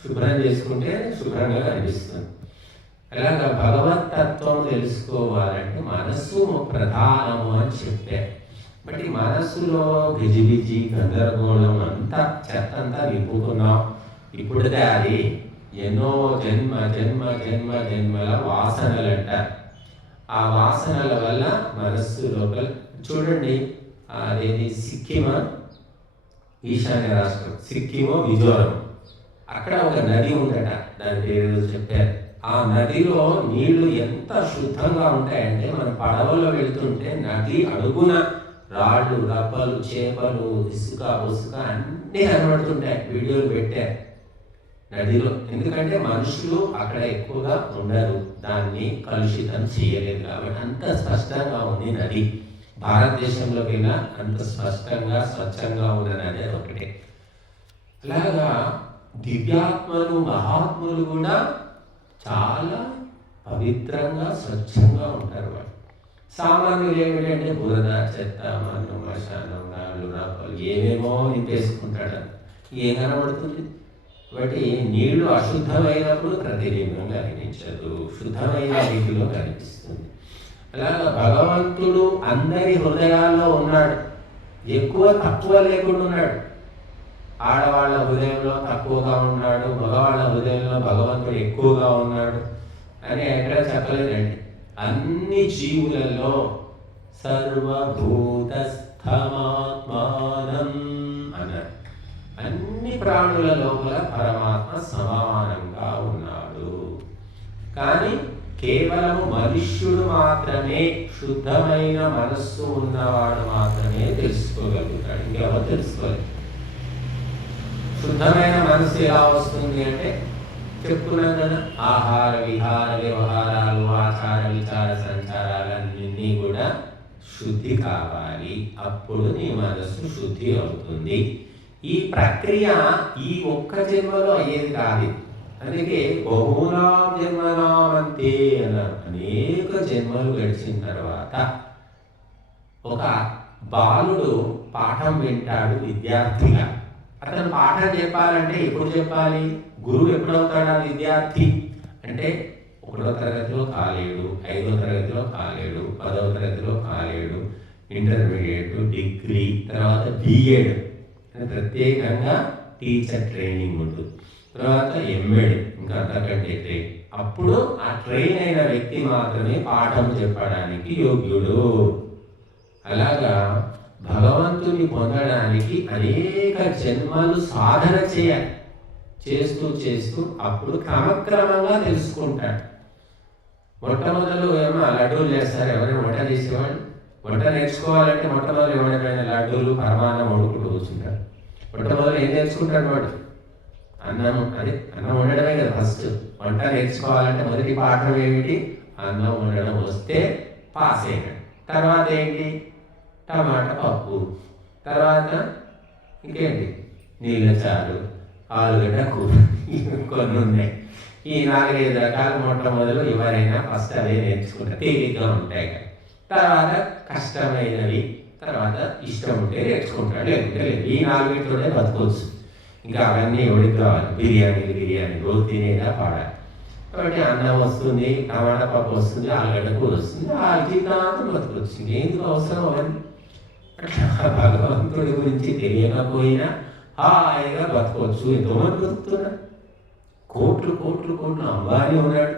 శుభ్రం చేసుకుంటే శుభ్రంగా కనిపిస్తుంది. అలాగా భగవత్ తత్వం తెలుసుకోవాలంటే మనస్సు ప్రధానము అని చెప్పారు. బట్ ఈ మనస్సులో గిజిబిజి గందరగోళం అంతా చెత్త అంతా నింపుకున్నాం. ఇప్పుడుదే అది ఎన్నో జన్మల వాసనలంట. ఆ వాసనల వల్ల మనస్సు లోపల చూడండి, అదేది సిక్కిమ ఈశాన్య రాష్ట్రం, సిక్కిమో మిజోరం, అక్కడ ఒక నది ఉందట, దాని పేరు చెప్పారు. ఆ నదిలో నీళ్లు ఎంత శుద్ధంగా ఉంటాయంటే మనం పడవలో వెళ్తుంటే నది అడుగున రాళ్ళు రప్పలు చేపలు ఇసుక ఉసుక అన్నీ కనబడుతుంటాయి. వీడియోలు పెట్టారు నదిలో. ఎందుకంటే మనుషులు అక్కడ ఎక్కువగా ఉండరు, దాన్ని కలుషితం చేయలేదు కాబట్టి అంత స్పష్టంగా ఉంది నది. భారతదేశంలోకైనా అంత స్పష్టంగా స్వచ్ఛంగా ఉన్న నది ఒకటే. అలాగా దివ్యాత్మలు మహాత్ములు కూడా చాలా పవిత్రంగా స్వచ్ఛంగా ఉంటారు. వాళ్ళు సామాన్యులు ఏమిటంటే బురద చెత్త మన్ను మశానం రాళ్ళు రాపలు ఏమేమో నింపేసుకుంటాడు, ఏం కనబడుతుంది. కాబట్టి నీళ్లు అశుద్ధమైనప్పుడు ప్రతిబింబం కనిపించదు, శుద్ధమైన రీతిలో కనిపిస్తుంది. అలాగా భగవంతుడు అందరి హృదయాల్లో ఉన్నాడు, ఎక్కువ తక్కువ లేకుండా ఉన్నాడు. ఆడవాళ్ళ హృదయంలో తక్కువగా ఉన్నాడు, మగవాళ్ళ హృదయంలో భగవంతుడు ఎక్కువగా ఉన్నాడు అని ఎక్కడ చెప్పలేదండి. అన్ని జీవులలో సర్వభూతస్థమాత్మానం అన్నారు. అన్ని ప్రాణుల లోపల పరమాత్మ సమానంగా ఉన్నాడు. కానీ కేవలం మనుష్యుడు మాత్రమే, శుద్ధమైన మనస్సు ఉన్నవాడు మాత్రమే తెలుసుకోగలుగుతాడు, ఇంకెవరు తెలుసుకోలేదు. శుద్ధమైన మనసు ఎలా వస్తుంది అంటే చెప్పుకున్నాం కదా, ఆహార విహార వ్యవహారాలు ఆచార విచార సంచారాలన్నీ కూడా శుద్ధి కావాలి, అప్పుడు నీ మనస్సు శుద్ధి అవుతుంది. ఈ ప్రక్రియ ఈ ఒక్క జన్మలో అయ్యేది కాదు. అందుకే బహునాం జన్మనామంతే అన్నారు. అనేక జన్మలు గడిచిన తర్వాత ఒక బాలుడు పాఠం వింటాడు విద్యార్థిగా. అతను పాఠం చెప్పాలంటే ఎప్పుడు చెప్పాలి? గురువు ఎప్పుడవుతాడు ఆ విద్యార్థి అంటే 1వ తరగతిలో కాలేడు, 5వ తరగతిలో కాలేడు, 10వ తరగతిలో కాలేడు, ఇంటర్మీడియట్, డిగ్రీ, తర్వాత బిఎడ్ అని ప్రత్యేకంగా టీచర్ ట్రైనింగ్ ఉంటుంది, తర్వాత ఎంఎడ్, ఇంకా అంతకంటే ట్రైన్. అప్పుడు ఆ ట్రైన్ అయిన వ్యక్తి మాత్రమే పాఠం చెప్పడానికి యోగ్యుడు. అలాగా భగవంతుని పొందడానికి అనేక జన్మలు సాధన చేయాలి. చేస్తూ అప్పుడు క్రమక్రమంగా తెలుసుకుంటాడు. మొట్టమొదలు ఏమో లడ్డూలు చేస్తారు, ఎవరైనా వంట చేసేవాళ్ళు. వంట నేర్చుకోవాలంటే మొట్టమొదలు ఎవరైనా లడ్డూలు పరమాన్నం వండుకుంటూ కూర్చుంటారు. మొట్టమొదలు ఏం నేర్చుకుంటాడు వాడు? అన్నం వండడమే కదా ఫస్ట్. వంట నేర్చుకోవాలంటే మొదటి పాఠం ఏమిటి? అన్నం వండడం వస్తే పాస్ అయ్యాడు. తర్వాత ఏంటి? టమాటా పప్పు, తర్వాత ఇంకేంటి? నీళ్ళ చారు, ఆలుగడ్డ కూర, కొన్ని ఉన్నాయి. ఈ 4-5 రకాలు మొట్టమొదలు ఎవరైనా ఫస్ట్ అవే నేర్చుకుంటారు, తేలిగ్గా ఉంటాయి. తర్వాత కష్టమైనవి తర్వాత ఇష్టం ఉంటే నేర్చుకుంటాడు, లేకుంటే లేదు. ఈ 4 బతకొచ్చు. ఇంకా అవన్నీ ఎవరికి కావాలి? బిర్యానీ రోజు తినేదా పాడాలి. కాబట్టి అన్నం వస్తుంది, టమాటా పప్పు వస్తుంది, ఆలుగడ్డ కూర వస్తుంది, ఆ జీవితాంతం బతకొచ్చు. ఎందుకు అవసరం అవన్నీ? భగవంతుడి గురించి తెలియకపోయినా హాయిగా బతకొచ్చు. ఎంతోమంది బతుకుతున్నారు. కోట్లు అంబానీ ఉన్నాడు,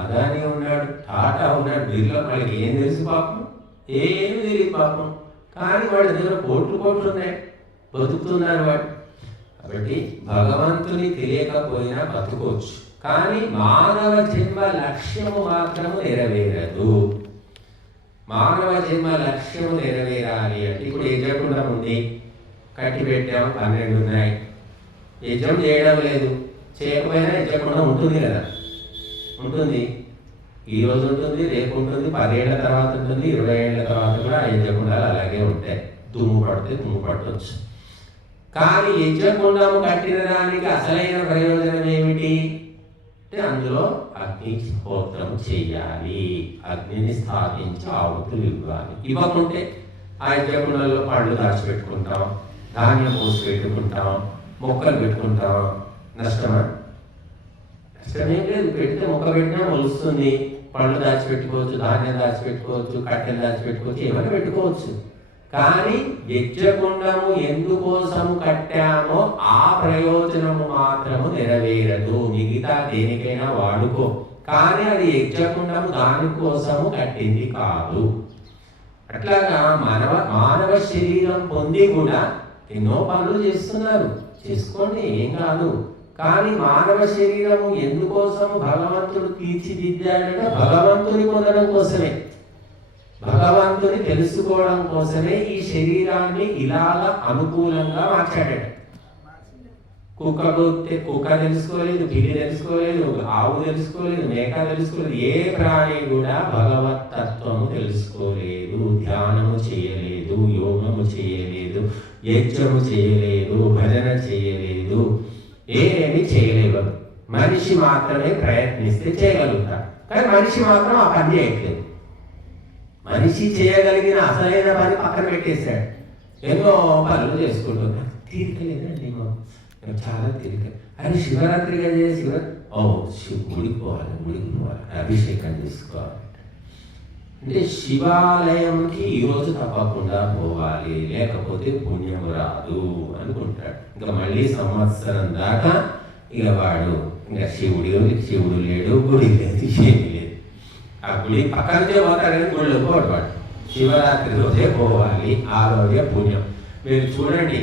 అదానీ ఉన్నాడు, టాటా ఉన్నాడు, బిర్లా. వాళ్ళకి ఏం తెలుసు పాపం? ఏమి తెలియదు పాపం. కానీ వాడి దగ్గర కోట్లు కోట్లు ఉన్నాయి, బతుకుతున్నారు వాడు. కాబట్టి భగవంతుని తెలియకపోయినా బతుకోవచ్చు, కానీ మానవ జన్మ లక్ష్యము మాత్రము నెరవేరదు. మానవ జన్మ లక్ష్యము నెరవేరాలి అంటే ఇప్పుడు యజ్ఞకుండం ఉంది, కట్టి పెట్టాము, 12 ఉన్నాయి. యజ్ఞం చేయడం లేదు, చేయకపోయినా యజ్ఞకుండం ఉంటుంది కదా, ఉంటుంది. ఈ రోజు ఉంటుంది, రేపు ఉంటుంది, 10 ఏళ్ల తర్వాత ఉంటుంది, 20 ఏళ్ల తర్వాత కూడా యజ్ఞకుండాలు అలాగే ఉంటాయి. దుమ్ము పడితే దుమ్ము పట్టవచ్చు. కానీ యజ్ఞకుండము కట్టిన దానికి అసలైన ప్రయోజనం ఏమిటి అంటే అందులో అగ్నిహోత్రం చెయ్యాలి, అగ్నిని స్థాపించి ఆవుతులు ఇవ్వాలి. ఇవ్వకుంటే ఆ యజ్ఞకుండలో పళ్ళు దాచిపెట్టుకుంటాం, ధాన్యం పోసి పెట్టుకుంటాం, మొక్కలు పెట్టుకుంటాం. నష్టమా? నష్టమేం లేదు. పెడితే మొక్క పెట్టినా మొలుస్తుంది, పళ్ళు దాచిపెట్టుకోవచ్చు, ధాన్యం దాచిపెట్టుకోవచ్చు, కట్టెలు దాచిపెట్టుకోవచ్చు, ఏమైనా పెట్టుకోవచ్చు. కానీ యజ్ఞకుండము ఎందుకోసము కట్టామో ఆ ప్రయోజనము మాత్రము నెరవేరదు. మిగతా దేనికైనా వాడుకో, కానీ అది యజ్ఞకుండము దానికోసము కట్టింది కాదు. అట్లాగా మానవ శరీరం పొంది కూడా ఎన్నో పనులు చేస్తున్నారు, చేసుకోండి, ఏం కాదు. కానీ మానవ శరీరము ఎందుకోసము భగవంతుడు తీర్చిదిద్దాడంటే భగవంతుని పొందడం కోసమే, భగవంతుని తెలుసుకోవడం కోసమే ఈ శరీరాన్ని ఇలాగ అనుకూలంగా మార్చాడట. కుక్క తెలుసుకోలేదు, పిల్లి తెలుసుకోలేదు, ఆవు తెలుసుకోలేదు, మేక తెలుసుకోలేదు. ఏ ప్రాణి కూడా భగవత్ తత్వము తెలుసుకోలేదు, ధ్యానము చేయలేదు, యోగము చేయలేదు, యజ్ఞము చేయలేదు, భజన చేయలేదు, ఏమీ చేయలేవు. మనిషి మాత్రమే ప్రయత్నిస్తే చేయగలుగుతాడు, కానీ మనిషి మాత్రం ఆ పని చేయట్లేదు. మనిషి చేయగలిగిన అసలైన పని పక్కన పెట్టేశాడు, ఎన్నో పనులు చేసుకుంటున్నాడు. తీరిక లేదండి, చాలా తీరిక. అది శివరాత్రిగా చేసి గుడికి పోవాలి, అభిషేకం చేసుకోవాలి అంటే శివాలయంకి ఈరోజు తప్పకుండా పోవాలి, లేకపోతే పుణ్యం రాదు అనుకుంటాడు. ఇంకా మళ్ళీ సంవత్సరం దాకా ఇక వాడు ఇంకా శివుడు లేడు, గుడి లేదు, ఏమి లేదు. ఆ గుడి పక్కనే పోతాడని గుడిలో పోవాడు. శివరాత్రి రోజే పోవాలి, ఆ రోజే పుణ్యం. మీరు చూడండి,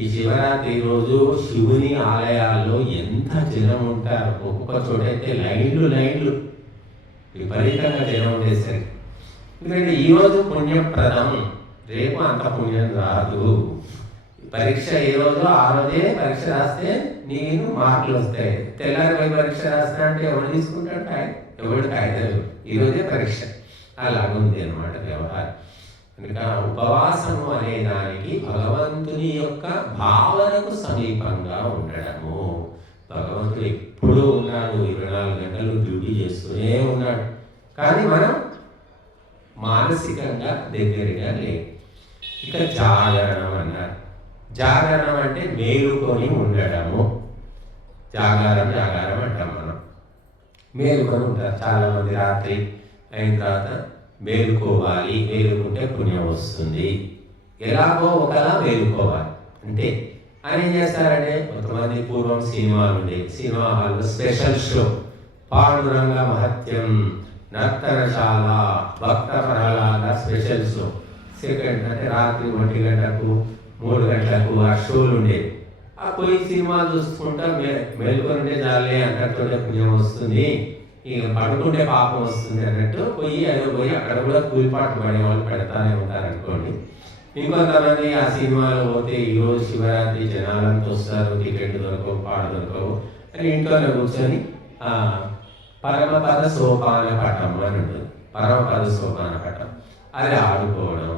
ఈ శివరాత్రి రోజు శివుని ఆలయాల్లో ఎంత జనం ఉంటారు. ఒక్కొక్క చోట అయితే లైన్లు విపరీతంగా జనం ఉండేసరికి. ఎందుకంటే ఈరోజు పుణ్యప్రదం, రేపు అంత పుణ్యం రాదు. పరీక్ష ఏ రోజు ఆ రోజే పరీక్ష రాస్తే నేను మార్కులు వస్తాయి. తెల్లారి పరీక్ష రాస్తా అంటే ఎవరు తీసుకుంటాడు? ఎవడు కాగితం. ఈరోజే పరీక్ష. అలాగుంది అన్నమాట వ్యవహారం. కనుక ఉపవాసము అనే దానికి భగవంతుని యొక్క భావనకు సమీపంగా ఉండడము. భగవంతుడు ఎప్పుడూ ఉన్నాడు, 24 గంటలు డ్యూటీ చేస్తూనే ఉన్నాడు, కానీ మనం మానసికంగా దగ్గరగా లేదు. ఇక జాగరణం అన్నారు. జాగరణం అంటే మేలుకొని ఉండడము. జాగారం అంటాం మనం. మేలుకొని ఉంటారు చాలామంది. రాత్రి అయిన తర్వాత మేలుకోవాలి, మేలుకుంటే పుణ్యం వస్తుంది, ఎలాగో ఒకలా మేలుకోవాలి అంటే ఆయన ఏం చేస్తారంటే, కొంతమంది పూర్వం సినిమాలు ఉండేవి, సినిమా హాల్లో స్పెషల్ షో, పాండురంగ మహత్యం, నర్తనశాల, భక్త ప్రహ్లాద స్పెషల్ షో. సెకండ్ అంటే రాత్రి 1 గంటకు 3 గంటలకు ఆ షోలు ఉండేవి. ఆ పోయి సినిమా చూసుకుంటా మేలుకుంటే చాలే అన్నట్టు పుణ్యం వస్తుంది, ఇక పడుకుంటే పాపం వస్తుంది అన్నట్టు పోయి అక్కడ కూడా కూలిపాటు పడే వాళ్ళు పెడతానే ఉంటారనుకోండి. ఇంకొంతమంది ఆ సినిమాలో పోతే ఈరోజు శివరాత్రి జనాలంతా వస్తారు, టికెట్ దొరకవు, పాడు దొరకవు అని ఇంట్లోనే కూర్చొని పరమపద సోపాన పటం అని ఉంటుంది. పరమపద సోపాన పటం అది ఆడుకోవడం,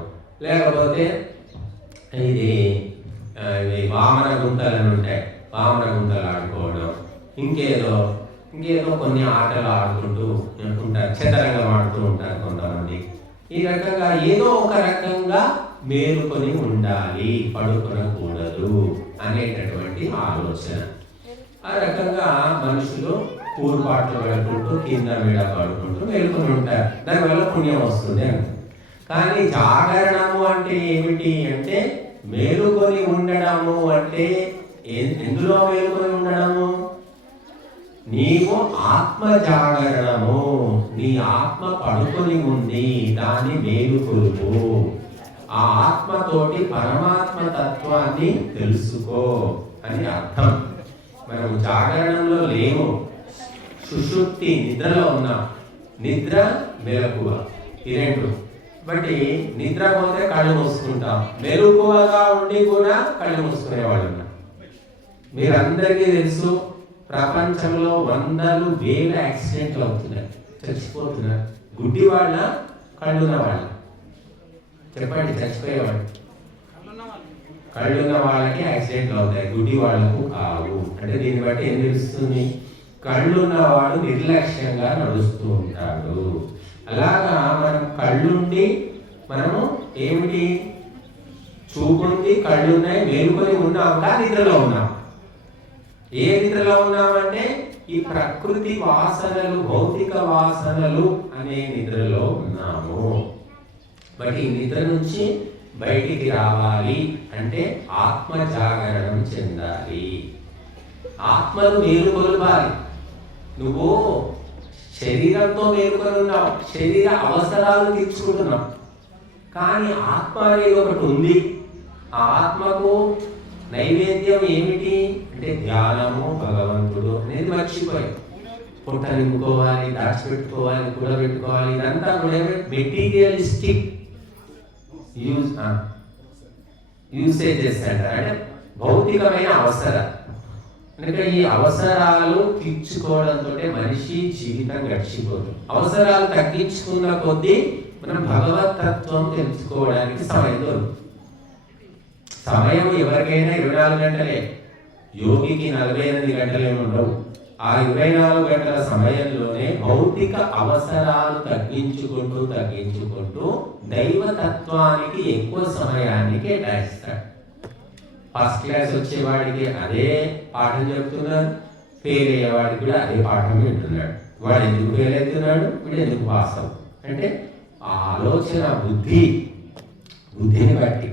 లేకపోతే ఇది వామన గుంతలు ఉంటాయి, వామన గుంతలు ఆడుకోవడం, ఇంకేదో కొన్ని ఆటలు ఆడుకుంటూ ఉంటారు, చదరంగం ఆడుతూ ఉంటారు కొంతమంది. ఈ రకంగా ఏదో ఒక రకంగా మేలుకొని ఉండాలి, పడుకొనకూడదు అనేటటువంటి ఆలోచన. ఆ రకంగా మనుషులు కూరుపాట్లు పెడుకుంటూ కింద మీద పడుకుంటూ మేలుకొని ఉంటారు, దానివల్ల పుణ్యం వస్తుంది అంట. కానీ జాగరణము అంటే ఏమిటి అంటే, మేలుకొని ఉండడము అంటే ఎందులో మేలుకొని ఉండడము? నీవు ఆత్మ జాగరణము, నీ ఆత్మ పడుకొని ఉంది, దాన్ని మేలుకొలుపు. ఆ ఆత్మతోటి పరమాత్మ తత్వాన్ని తెలుసుకో అని అర్థం. మనం జాగరణంలో లేము, సుషుప్తి నిద్రలో ఉన్నాం. నిద్ర మెలకువ ఈ రెండు. బట్టి నిద్ర పోతే కళ్ళు మూసుకుంటాం, మెలకువగా ఉండి కూడా కళ్ళు మూసుకునే వాళ్ళు ఉన్నారు. మీరందరికీ తెలుసు, ప్రపంచంలో వందలు వేల యాక్సిడెంట్లు అవుతున్నాయి, చచ్చిపోతున్నారు. గుడ్డి వాళ్ళ కళ్ళున్న వాళ్ళ చెప్పండి, చచ్చిపోయేవాళ్ళు. కళ్ళున్న వాళ్ళకి యాక్సిడెంట్లు అవుతాయి, గుడ్డి వాళ్లకు కావు. అంటే దీన్ని బట్టి ఏం తెలుస్తుంది? కళ్ళున్నవాడు నిర్లక్ష్యంగా నడుస్తూ ఉంటాడు. అలాగా మనం కళ్ళుండి మనము ఏమిటి చూపుంది, కళ్ళున్నాయి, మేలుకొని ఉన్నాం, కానీ నిద్రలో ఉన్నాం. ఏ నిద్రలో ఉన్నామంటే ఈ ప్రకృతి వాసనలు, భౌతిక వాసనలు అనే నిద్రలో ఉన్నాము. బట్ ఈ నిద్ర నుంచి బయటికి రావాలి అంటే ఆత్మ జాగరణం చెందాలి, ఆత్మను మేలుకొలపాలి. నువ్వు శరీరంతో మేలుకొని ఉన్నావు, శరీర అవసరాలు తీర్చుకుంటున్నావు, కానీ ఆత్మ అనేది ఒకటి ఉంది. ఆ ఆత్మకు నైవేద్యం ఏమిటి అంటే ధ్యానము, భగవంతుడు అనేది మర్చిపోయి పొట్ట నింపుకోవాలి, దాచిపెట్టుకోవాలి, కూడబెట్టుకోవాలి. ఇదంతా కూడా మెటీరియలిస్టిక్ యూసేజెస్ అంటారు, అంటే భౌతికమైన అవసరం. కనుక ఈ అవసరాలు తీర్చుకోవడంతో మనిషి జీవితం గడిచిపోతుంది. అవసరాలు తగ్గించుకున్న కొద్దీ మనం భగవతత్వం తెలుసుకోవడానికి సమయం దొరుకుతుంది. సమయం ఎవరికైనా 24 గంటలే, యోగికి 48 గంటలే ఉండవు. ఆ 24 గంటల సమయంలోనే భౌతిక అవసరాలు తగ్గించుకుంటూ దైవతత్వానికి ఎక్కువ సమయాన్ని కేటాయిస్తాడు. ఫస్ట్ క్లాస్ వచ్చేవాడికి అదే పాఠం చెప్తున్నారు, ఫెయిల్ అయ్యేవాడికి కూడా అదే పాఠం వింటున్నాడు. వాడు ఎందుకు ఫెయిల్ అవుతున్నాడు, వీడు ఎందుకు పాస్ అవుతాడు అంటే ఆ ఆలోచన బుద్ధిని బట్టి.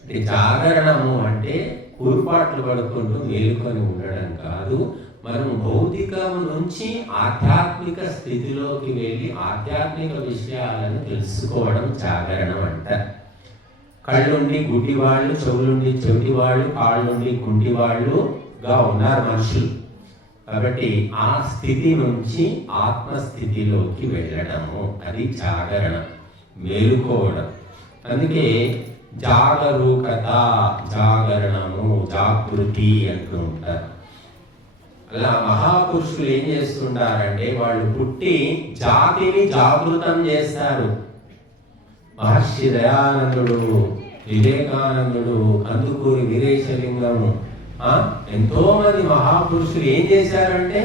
అంటే జాగరణము అంటే కూర్పాట్లు పడుకుంటూ మేలుకొని ఉండడం కాదు, మనం భౌతికం నుంచి ఆధ్యాత్మిక స్థితిలోకి వెళ్ళి ఆధ్యాత్మిక విషయాలను తెలుసుకోవడం జాగరణం అంటారు. కళ్ళుండి గుడ్డివాళ్ళు, చెవులుండి చెవిటివాళ్ళు, కాళ్ళుండి కుంటివాళ్ళుగా ఉన్నారు మనుషులు. కాబట్టి ఆ స్థితి నుంచి ఆత్మస్థితిలోకి వెళ్ళడము అది జాగరణం, మేలుకోవడం. అందుకే జాగరూకత, జాగరణము, జాగృతి అంటూ ఉంటారు. అలా మహాపురుషులు ఏం చేస్తుంటారంటే వాళ్ళు పుట్టి జాతిని జాగృతం చేస్తారు. మహర్షి దయానందుడు, వివేకానందుడు, కందుకూరి వీరేశలింగము, ఎంతో మంది మహాపురుషులు ఏం చేశారంటే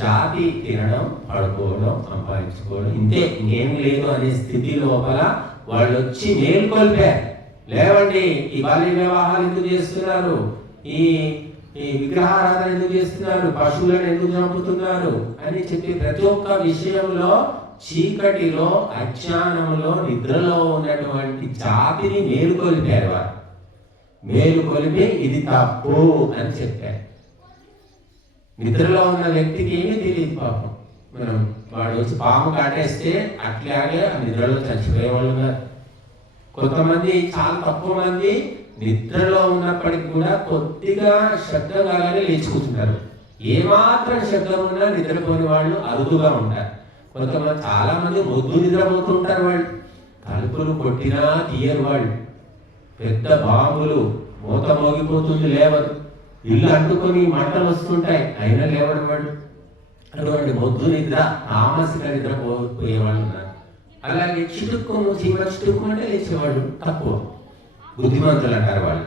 జాతి తినడం, పడుకోవడం, సంపాదించుకోవడం, ఇంతే, ఇంకేం లేదు అనే స్థితి లోపల వాళ్ళు వచ్చి మేల్కొల్పారు. లేవండి, ఈ బాల్య వివాహాలు ఎందుకు చేస్తున్నారు, ఈ విగ్రహారాధన ఎందుకు చేస్తున్నారు, పశువులను ఎందుకు చంపుతున్నారు అని చెప్పి ప్రతి ఒక్క విషయంలో చీకటిలో, అజ్ఞానంలో, నిద్రలో ఉన్నటువంటి జాతిని మేలుకొలిపారు. వారు మేలుకొలిపి ఇది తప్పు అని చెప్పారు. నిద్రలో ఉన్న వ్యక్తికి ఏమీ తెలియదు పాపం. మనం వాడు వచ్చి పాము కాటేస్తే అట్లాగే నిద్రలో చచ్చిపోయేవాళ్ళు ఉన్నారు. కొంతమంది, చాలా తక్కువ మంది నిద్రలో ఉన్నప్పటికీ కూడా కొద్దిగా శబ్దం కాగానే లేచి కూర్చుంటారు. ఏమాత్రం శబ్దం ఉన్నా నిద్రపోని వాళ్ళు అరుదుగా ఉంటారు. కొంతమంది, చాలా మంది మొద్దు నిద్రపోతుంటారు. వాళ్ళు తలుపులు కొట్టినా తీయరు. వాళ్ళు పెద్ద బాంబులు మూత మోగిపోతుంది, లేవరు. ఇల్లు అంటుకొని మంటలు వస్తుంటాయి, అయినా లేవడు వాడు. అటువంటి మొద్దు నిద్ర, తామసిక నిద్ర పోయేవాళ్ళు ఉన్నారు. అలాగే చిటుక్కును చీమ చిటుక్కుంటే లేచేవాళ్ళు తక్కువ, బుద్ధిమంతులు అంటారు వాళ్ళు.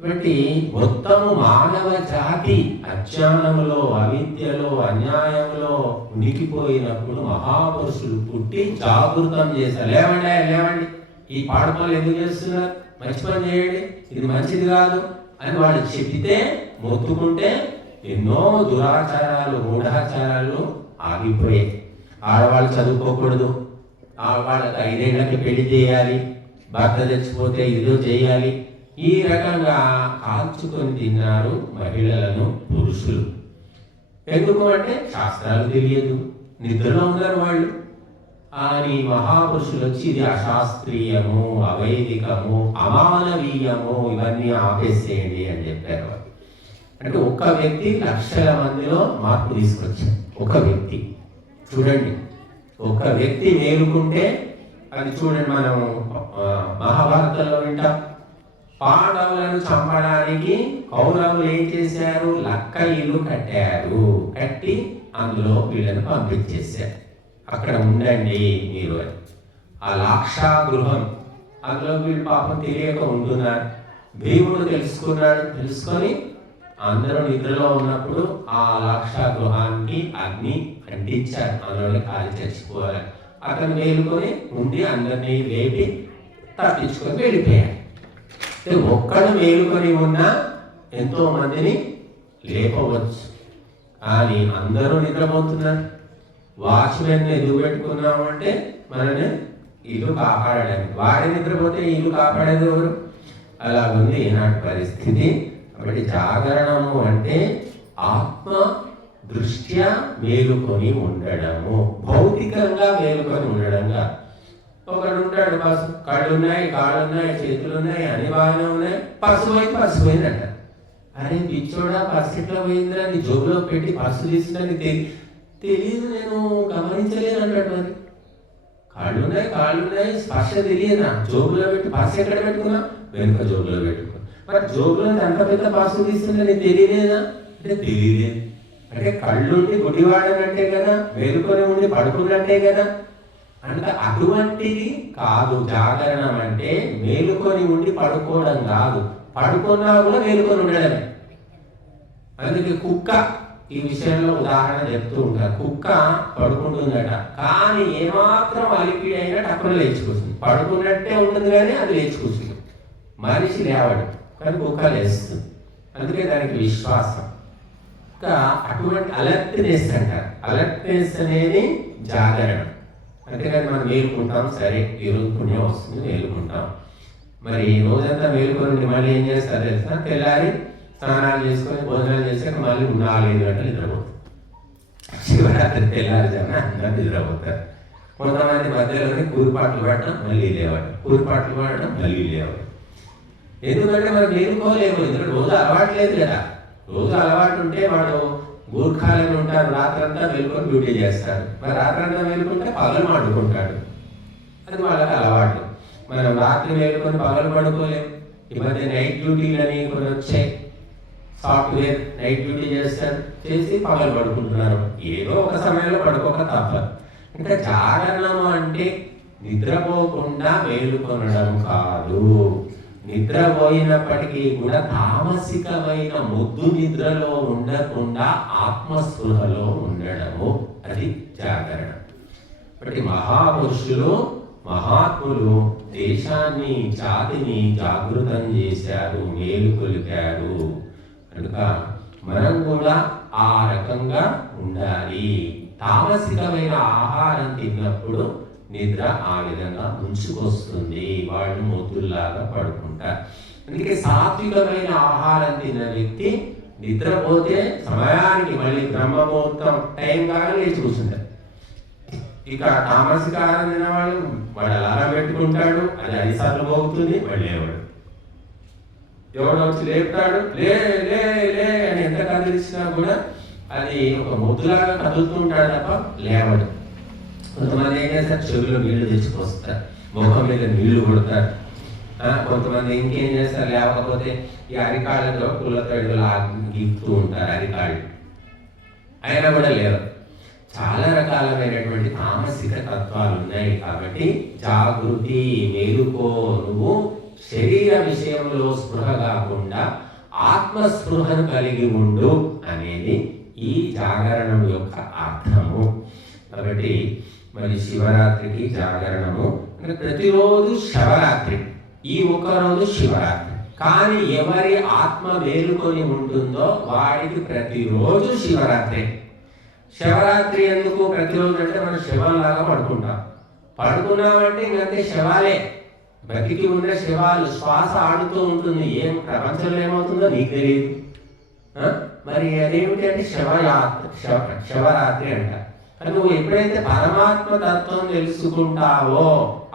కాబట్టి మొత్తము మానవ జాతి అజ్ఞానంలో, అవిద్యలో, అన్యాయంలో ఉనికిపోయినప్పుడు మహాపురుషులు పుట్టి జాగృతం చేశారు. లేవండి, లేవండి, ఈ పాడుపనులు ఎందుకు చేస్తున్నారు, మంచి పని చేయండి, ఇది మంచిది కాదు అని వాళ్ళు చెబితే, మొత్తుకుంటే ఎన్నో దురాచారాలు, మూఢాచారాలు ఆగిపోయాయి. ఆడవాళ్ళు చదువుకోకూడదు, వాళ్ళకి 5 ఏళ్ళకి పెళ్లి చేయాలి, భర్త తెచ్చిపోతే ఇదో చేయాలి, ఈ రకంగా కాల్చుకొని తిన్నారు మహిళలను పురుషులు. ఎందుకు అంటే శాస్త్రాలు తెలియదు, నిద్రలో ఉన్నారు వాళ్ళు. అని మహాపురుషులు వచ్చి ఇది అశాస్త్రీయము, అవైదికము, అమానవీయము, ఇవన్నీ ఆపేసేయండి అని చెప్పారు. అంటే ఒక్క వ్యక్తి లక్షల మందిలో మార్పు తీసుకొచ్చారు. ఒక వ్యక్తి చూడండి, ఒక వ్యక్తి మేలుకుంటే అది చూడండి. మనం మహాభారతంలో వింటాం, పాండవులను చంపడానికి కౌరవులు ఏం చేశారు? లక్క ఇల్లు కట్టారు. కట్టి అందులో వీళ్ళని పంపించేశారు. అక్కడ ఉండండి మీరు అని. ఆ లాక్షా గృహం అందులో వీళ్ళు పాపం తెలియక ఉంటున్నారు. భీముడు తెలుసుకొని అందరూ నిద్రలో ఉన్నప్పుడు ఆ లాక్షా గృహానికి అగ్ని అంటించారు. అందులోనే కాలి చచ్చిపోవాలి. అతను మేలుకొని ఉండి అందరినీ లేపి తప్పించుకొని వెళ్ళిపోయాడు. ఒక్కడు మేలుకొని ఉన్నా ఎంతో మందిని లేపవచ్చు, కానీ అందరూ నిద్రపోతున్నారు. వాచ్మెన్ ఎందుకు పెట్టుకున్నాము అంటే మనని ఇల్లు కాపాడడానికి. వాడి నిద్రపోతే ఇల్లు కాపాడేది ఎవరు? అలా ఉంది ఈనాటి పరిస్థితి. కాబట్టి జాగరణము అంటే ఆత్మ దృష్ట్యా మేలుకొని ఉండడము, భౌతికంగా మేలుకొని ఉండడంగా. ఒకడు ఉంటాడు, కళ్ళు ఉన్నాయి, కాళ్ళు ఉన్నాయి, చేతులు ఉన్నాయి, అన్ని బాగానే ఉన్నాయి, పర్సు పోయిందంట. అరే పిచ్చోడా, పర్సు ఎట్లా పోయిందిరా? నీ జోబులో పెట్టి పర్సు తీసుకుని తెలియదు, నేను గమనించలేదు అంటాడు. మరి కాళ్ళు ఉన్నాయి, స్పర్శ తెలియదా? జోబులో పెట్టి పర్సు ఎక్కడ పెట్టుకున్నా? వెనుక జోబులో పెట్టుకున్నా. మరి జోబులో అంత పెద్ద పర్సు తీసుకుంటే నేను తెలియలేదా అంటే తెలియలేదు. అంటే కళ్ళుండి గుడివాడనంటే కదా, మేలుకొని ఉండి పడుకున్నట్టే కదా. అంటే అటువంటిది కాదు జాగరణం. అంటే మేలుకొని ఉండి పడుకోవడం కాదు, పడుకున్నా కూడా మేలుకొని ఉండడమే. అందుకే కుక్క ఈ విషయంలో ఉదాహరణ చెప్తూ ఉంటారు. కుక్క పడుకుంటుందట, కానీ ఏమాత్రం అలిపిడి అయినా టక్కున లేచి కూర్చుంది. పడుకున్నట్టే ఉంటుంది కానీ అది లేచి కూర్చుంది. మనిషి లేవడు కానీ కుక్క లేస్తుంది. అందుకే దానికి విశ్వాసం. ఇంకా అటువంటి అలర్ట్నెస్ అంటారు. అలర్ట్నెస్ అనేది జాగరణ. అంతేకాని మనం మేలుకుంటాం, సరే ఈరోజు పుణ్యం వస్తుంది మేలుకుంటాం. మరి రోజంతా మేలుకొని మళ్ళీ ఏం చేస్తారు తెలుసా? తెల్లారి స్నానాలు చేసుకొని భోజనాలు చేసాక మళ్ళీ 4-5 గంటలు నిద్రపోతారు. శివరాత్రి తెల్లారుజామున అందరూ నిద్రపోతారు. కొంతమంది మధ్యలోనే కూరిపాట్లు పడడం మళ్ళీ లేవడం, కూరిపాట్లు పడడం మళ్ళీ లేవడం. ఎందుకంటే మనం మేలుకోలేము, ఎందుకంటే రోజు అలవాటు లేదు కదా. రోజు అలవాటు ఉంటే వాడు గూర్ఖాలను ఉంటారు, రాత్రంతా మేలుకొని డ్యూటీ చేస్తాడు. మరి రాత్రంతా మేలుకుంటే పగలు మాడుకుంటాడు. అది వాళ్ళకి అలవాటు. మనం రాత్రి మేలుకొని పగలు పడుకోలేము. ఈ మధ్య నైట్ డ్యూటీలు అని కొన్ని వచ్చాయి. సాఫ్ట్వేర్ నైట్ డ్యూటీ చేసి పగలు పడుకుంటున్నారు. ఏదో ఒక సమయంలో పడుకోక తప్పదు. ఇంకా జాగరణము అంటే నిద్రపోకుండా మేలుకొనడం కాదు. నిద్రపోయినప్పటికీ కూడా తామసికమైన ముద్దు నిద్రలో ఉండకుండా ఆత్మస్పృహలో ఉండడము, అది జాగరణ. కాబట్టి మహాపురుషులు మహాత్ములు దేశాన్ని జాతిని జాగృతం చేశారు, మేలుకొలిపారు. కనుక మనం కూడా ఆ రకంగా ఉండాలి. తామసికమైన ఆహారం తిన్నప్పుడు నిద్ర ఆ విధంగా ముంచుకొస్తుంది, వాళ్ళు మొద్దుల్లాగా పడుకుంటారు. అందుకే సాత్వికమైన ఆహారం తిన్న వ్యక్తి నిద్రపోతే సమయానికి మళ్ళీ బ్రహ్మముహూర్తం టైం కాగా లేచి కూర్చుంటారు. ఇక తామసిక ఆహారం తినవాడు వాడు అలారం పెట్టుకుంటాడు, అది 5 సార్లు పోగుతుంది, మళ్ళీ లేవాడు. ఎవడో వచ్చి లేపుతాడు, లే లే లే అని ఎంత కదిలిచ్చినా కూడా అది ఒక మొద్దులాగా కదులుతుంటాడు తప్ప లేవడు. కొంతమంది ఏం చేస్తారు, చెవుల్లో నీళ్లు తెచ్చిపోస్తారు, ముఖం మీద నీళ్లు కొడతారు. కొంతమంది ఇంకేం చేస్తారు, లేకపోతే ఈ అరికాళ్ళతో పుల్లతో గీపుతూ ఉంటారు అరికాళ్ళు, అయినా కూడా లేరు. చాలా రకాలమైనటువంటి తామసిక తత్వాలు ఉన్నాయి. కాబట్టి జాగృతి, మేలుకో, నువ్వు శరీర విషయంలో స్పృహ కాకుండా ఆత్మస్పృహను కలిగి ఉండు అనేది ఈ జాగరణం యొక్క అర్థము. కాబట్టి మరి శివరాత్రికి జాగరణము అంటే ప్రతిరోజు శివరాత్రి, ఈ ఒక్కరోజు శివరాత్రి. కానీ ఎవరి ఆత్మ మేలుకొని ఉంటుందో వాడికి ప్రతిరోజు శివరాత్రి. శివరాత్రి ఎందుకు ప్రతిరోజు అంటే మనం శివంలాగా పడుకున్నామంటే ఇంకంతే శవాలే, బతికి ఉన్న శవాలు. శ్వాస ఆడుతూ ఉంటుంది, ఏం ప్రపంచంలో ఏమవుతుందో నీకు తెలియదు. మరి అదేమిటి అంటే శివరాత్రి అంట. కానీ నువ్వు ఎప్పుడైతే పరమాత్మ తత్వం తెలుసుకుంటావో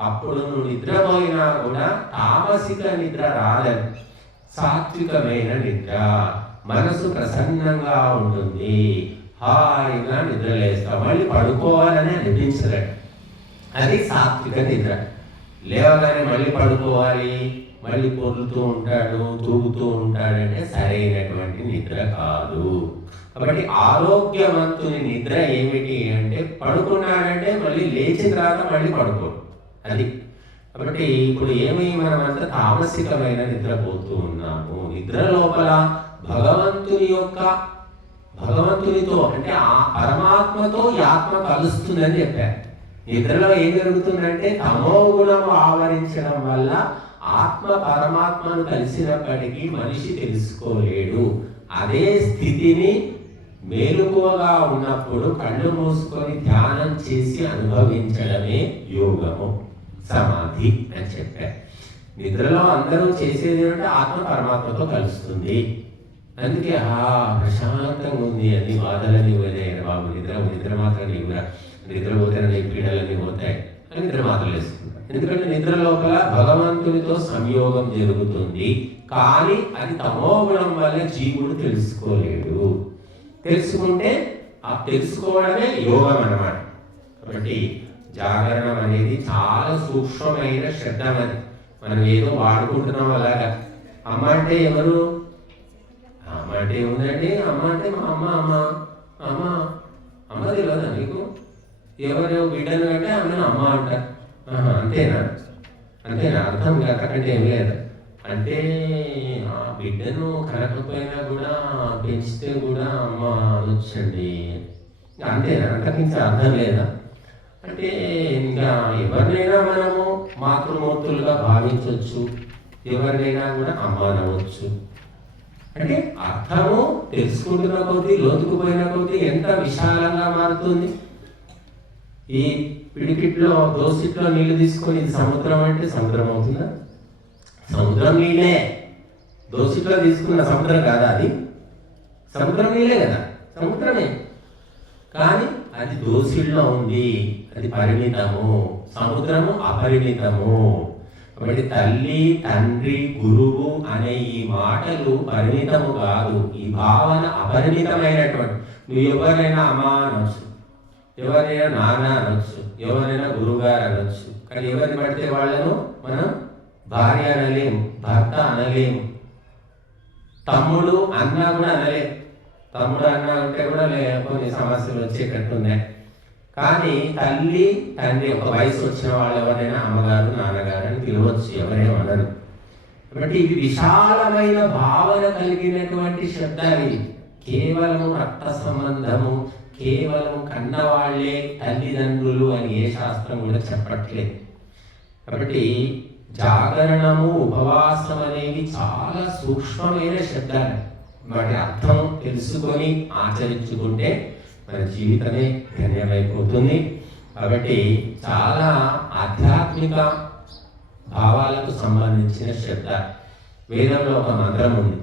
అప్పుడు నువ్వు నిద్రపోయినా కూడా తామసిక నిద్ర రాలేదు, సాత్వికమైన నిద్ర, మనసు ప్రసన్నంగా ఉంటుంది, హాయిగా నిద్రలేస్తావు, మళ్ళీ పడుకోవాలని అనిపించదు. అది సాత్విక నిద్ర. లేవగానే మళ్ళీ పడుకోవాలి, మళ్ళీ పొర్లుతూ ఉంటాడు, తూగుతూ ఉంటాడంటే సరైనటువంటి నిద్ర కాదు. కాబట్టి ఆరోగ్యవంతుని నిద్ర ఏమిటి అంటే పడుకున్నాడంటే మళ్ళీ లేచిన తర్వాత మళ్ళీ పడుకోడు. అది కాబట్టి ఇప్పుడు ఏమి మనమంతా తామసికమైన నిద్రపోతూ ఉన్నాము. నిద్ర లోపల భగవంతునితో అంటే ఆ పరమాత్మతో ఈ ఆత్మ కలుస్తుందని చెప్పారు. నిద్రలో ఏం జరుగుతుందంటే తమో గుణము ఆవరించడం వల్ల ఆత్మ పరమాత్మను కలిసినప్పటికీ మనిషి తెలుసుకోలేడు. అదే స్థితిని మేలుకువగా ఉన్నప్పుడు కళ్ళు మూసుకొని ధ్యానం చేసి అనుభవించడమే యోగము, సమాధి అని చెప్పారు. నిద్రలో అందరూ చేసేది ఏంటంటే ఆత్మ పరమాత్మతో కలుస్తుంది. అందుకే ప్రశాంతంగా ఉంది, అన్ని బాధలన్నీ పోయినాయి బాబు, నిద్ర మాత్రం నిద్రపోతే నీ పీడలన్నీ పోతాయి అని నిద్ర మాత్రం వేసుకుంటాం. ఎందుకంటే నిద్ర లోపల భగవంతునితో సంయోగం జరుగుతుంది, కానీ అది తమో గుణం వల్ల జీవుడు తెలుసుకోలేడు. తెలుసుకుంటే ఆ తెలుసుకోవడమే యోగం అన్నమాట. కాబట్టి జాగరణం అనేది చాలా సూక్ష్మమైన శబ్దం. అది మనం ఏదో వాడుకుంటున్నాం అలాగా. అమ్మ అంటే ఎవరు? అమ్మ అంటే ఏముందండి? అమ్మ అంటే మా అమ్మ తెలియదా నీకు? ఎవరు బిడ్డను అంటే ఆమెను అమ్మ అంటారు. అంతేనా? అర్థం కాకంటే ఏం లేదు. అంటే ఆ బిడ్డను కనకపోయినా కూడా పెంచితే కూడా అమ్మ అనొచ్చండి, అంతేనా? అంతకించి అర్థం లేదా? అంటే ఇంకా ఎవరినైనా మనము మాతృమూర్తులుగా భావించవచ్చు, ఎవరినైనా కూడా అమ్మ అనవచ్చు. అంటే అర్థము తెలుసుకుంటున్న కొద్దీ, లోతుకుపోయిన కొద్దీ ఎంత విశాలంగా మారుతుంది. ఈ పిడికిట్లో దోసిట్లో నీళ్లు తీసుకొని ఇది సముద్రం అంటే సముద్రం అవుతుందా? సముద్రం నీళ్ళే. దోసిట్లో తీసుకున్న సముద్రం కాదా? అది సముద్రం నీళ్ళే కదా, సముద్రమే. కానీ అది దోసిల్లో ఉంది, అది పరిమితము, సముద్రము అపరిమితము. కాబట్టి తల్లి, తండ్రి, గురువు అనే ఈ మాటలు పరిమితము కాదు, ఈ భావన అపరిమితమైనటువంటి. నువ్వు ఎవరైనా అమ్మ అనొచ్చు, ఎవరైనా నాన్న అనొచ్చు, ఎవరైనా గురువుగారు అనొచ్చు. కానీ ఎవరిని పడితే వాళ్ళను మనం భార్య అనలేము, భర్త అనలేము, తమ్ముడు అన్న కూడా అనలేము. తమ్ముడు అన్న అంటే కూడా కొన్ని సమస్యలు వచ్చేటట్టున్నాయి. కానీ తల్లి, తండ్రి, ఒక వయసు వచ్చిన వాళ్ళు ఎవరైనా అమ్మగారు, నాన్నగారు అని పిలవచ్చు, ఎవరేమనరు. కాబట్టి ఇవి విశాలమైన భావన కలిగినటువంటి శబ్దాలు. కేవలము రక్త సంబంధము, కేవలం కన్నవాళ్లే తల్లిదండ్రులు అని ఏ శాస్త్రం కూడా చెప్పట్లేదు. కాబట్టి జాగరణము, ఉపవాసం అనేవి చాలా సూక్ష్మమైన శబ్దాలు. వాటి అర్థం తెలుసుకొని ఆచరించుకుంటే మన జీవితమే ధన్యమైపోతుంది. కాబట్టి చాలా ఆధ్యాత్మిక భావాలకు సంబంధించిన శబ్దాలు. వేదంలో ఒక మంత్రం ఉంది,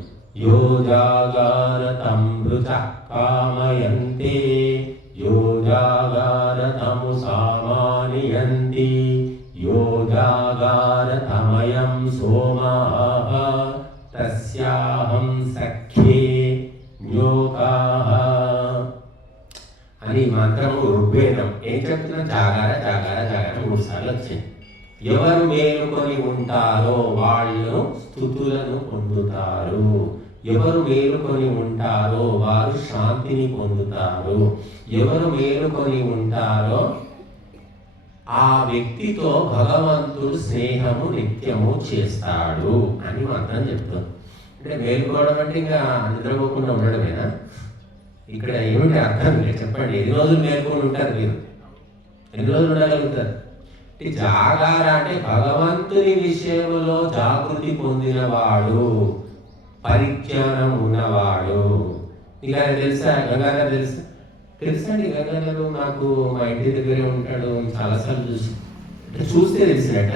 యో జాగారతం మృత కామయంతే, యో జాగారతము సామానియంతి, యో జాగారతమయం సోమాః తస్యాహం సఖ్యే న్యోకాః అని మంత్రము ఋగ్వేదం ఏం చెప్తున్నా? జాగార 3 సార్లు వచ్చింది. ఎవరు మేలుకొని ఉంటారో వాళ్ళు స్తుతులను పొందుతారు, ఎవరు మేలుకొని ఉంటారో వారు శాంతిని పొందుతారు, ఎవరు మేలుకొని ఉంటారో ఆ వ్యక్తితో భగవంతుడు స్నేహము నిత్యము చేస్తాడు అని మంత్రం చెప్తాం. అంటే మేలుకోవడం అంటే ఇంకా నిద్రపోకుండా ఉండడమేనా? ఇక్కడ ఏమిటి అర్థం లేదు చెప్పండి. ఎన్ని రోజులు మేలుకొని ఉంటారు మీరు? ఎన్ని రోజులు ఉండగలుగుతారు? జాగార అంటే భగవంతుని విషయంలో జాగృతి పొందినవాడు, పరిజ్ఞానం ఉన్నవాడు. ఇక తెలుసా? గంగాధర్ తెలుసా అండి? గంగాధర్ నాకు మా ఇంటి దగ్గరే ఉంటాడు, చాలాసార్లు చూస్తే తెలిసినట్ట.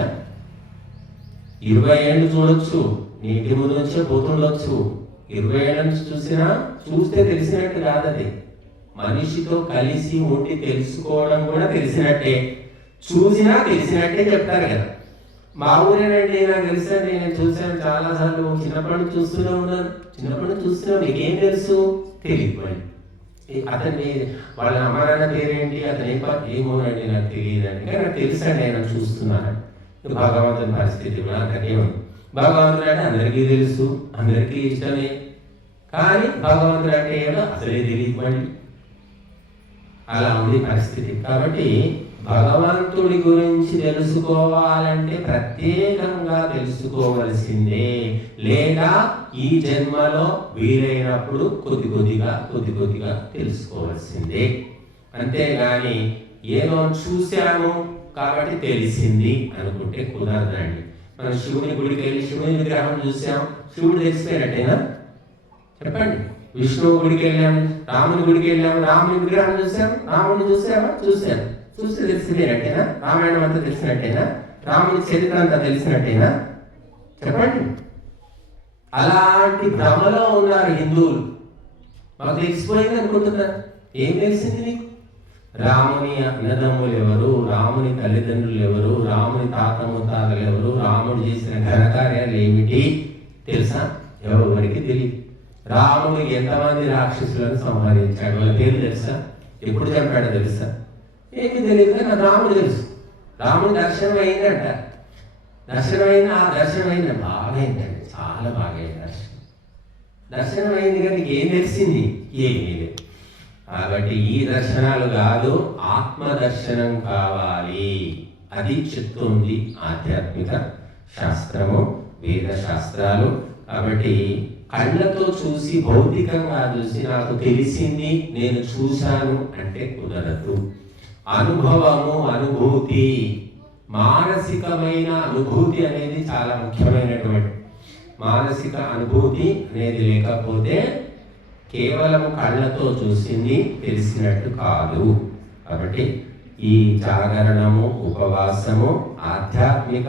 20 ఏళ్ళు చూడొచ్చు, నీ ఇంటి ముందు నుంచే పోతుండొచ్చు. 20 ఏళ్ళ నుంచి చూస్తే తెలిసినట్టు కాదు. అది మనిషితో కలిసి ఉండి తెలుసుకోవడం కూడా తెలిసినట్టే, చూసినా తెలిసినట్టే చెప్తారు కదా. మా ఊరేనండి, నాకు తెలుసండి, నేను చూశాను చాలాసార్లు, చిన్నప్పటి నుంచి చూస్తూనే ఉన్నాను. చిన్నప్పటి నుంచి చూస్తున్నావు, నీకేం తెలుసు? తెలియదు. అతన్ని వాళ్ళ అమ్మ నాన్న పేరేంటి, అతని ఏమోనండి నాకు తెలియదండి, కానీ నాకు తెలుసండి, ఆయన చూస్తున్నాను. భగవంతుని పరిస్థితి కూడా నాకేముంది. భగవంతుడు అంటే అందరికీ తెలుసు, అందరికీ ఇష్టమే, కానీ భగవంతుడు అంటే ఏమో అసలే తెలియదు. మళ్ళీ అలా ఉంది పరిస్థితి. కాబట్టి భగవంతుడి గురించి తెలుసుకోవాలంటే ప్రత్యేకంగా తెలుసుకోవలసిందే, లేదా ఈ జన్మలో వీలైనప్పుడు కొద్ది కొద్దిగా తెలుసుకోవాల్సిందే. అంతేగాని ఏదో చూశాను కాబట్టి తెలిసింది అనుకుంటే కుదరదండి. మనం శివుని గుడికి వెళ్ళి శివుని విగ్రహం చూసాం, శివుడు తెలిసిపోయినట్టేనా? చెప్పండి. విష్ణువు గుడికి వెళ్ళాము, రాముని గుడికి వెళ్ళాము, రాముని విగ్రహం చూసాం, రాముడిని చూసామా? చూస్తే తెలిసిపోయినట్టేనా? రామాయణం అంతా తెలిసినట్టేనా? రాముని చరిత్ర అంతా తెలిసినట్టేనా? చెప్పండి. అలాంటి భ్రమలో ఉన్నారు హిందువులు. మాకు తెలిసిపోయింది అనుకుంటున్నారు. ఏం తెలిసింది నీకు? రాముని అన్నదమ్ములు ఎవరు, రాముని తల్లిదండ్రులు ఎవరు, రాముని తాత ముత్తాతలు ఎవరు, రాముడు చేసిన ఘనకార్యాలు ఏమిటి తెలుసా? ఎవరికి తెలియదు. రాముడు ఎంతమంది రాక్షసులను సంహరించాడు, వాళ్ళ పేరు తెలుసా? ఎప్పుడు చంపాడో తెలుసా? ఏమీ తెలియదు. కానీ రాముడు తెలుసు. రాముడు దర్శనం అయిందంట. ఆ దర్శనం అయింది, బాగా అయిందండి, చాలా బాగా అయింది దర్శనం అయింది. కానీ ఏం తెలిసింది? ఏమీ లేదు. కాబట్టి ఈ దర్శనాలు కాదు, ఆత్మ దర్శనం కావాలి. అది చెప్తుంది ఆధ్యాత్మిక శాస్త్రము, వేద శాస్త్రాలు. కాబట్టి కళ్ళతో చూసి, భౌతికంగా చూసి నాకు తెలిసింది, నేను చూశాను అంటే కుదరదు. అనుభవము, అనుభూతి, మానసికమైన అనుభూతి అనేది చాలా ముఖ్యమైనటువంటి. మానసిక అనుభూతి అనేది లేకపోతే కేవలం కళ్ళతో చూసింది తెలిసినట్టు కాదు. కాబట్టి ఈ జాగరణము, ఉపవాసము, ఆధ్యాత్మిక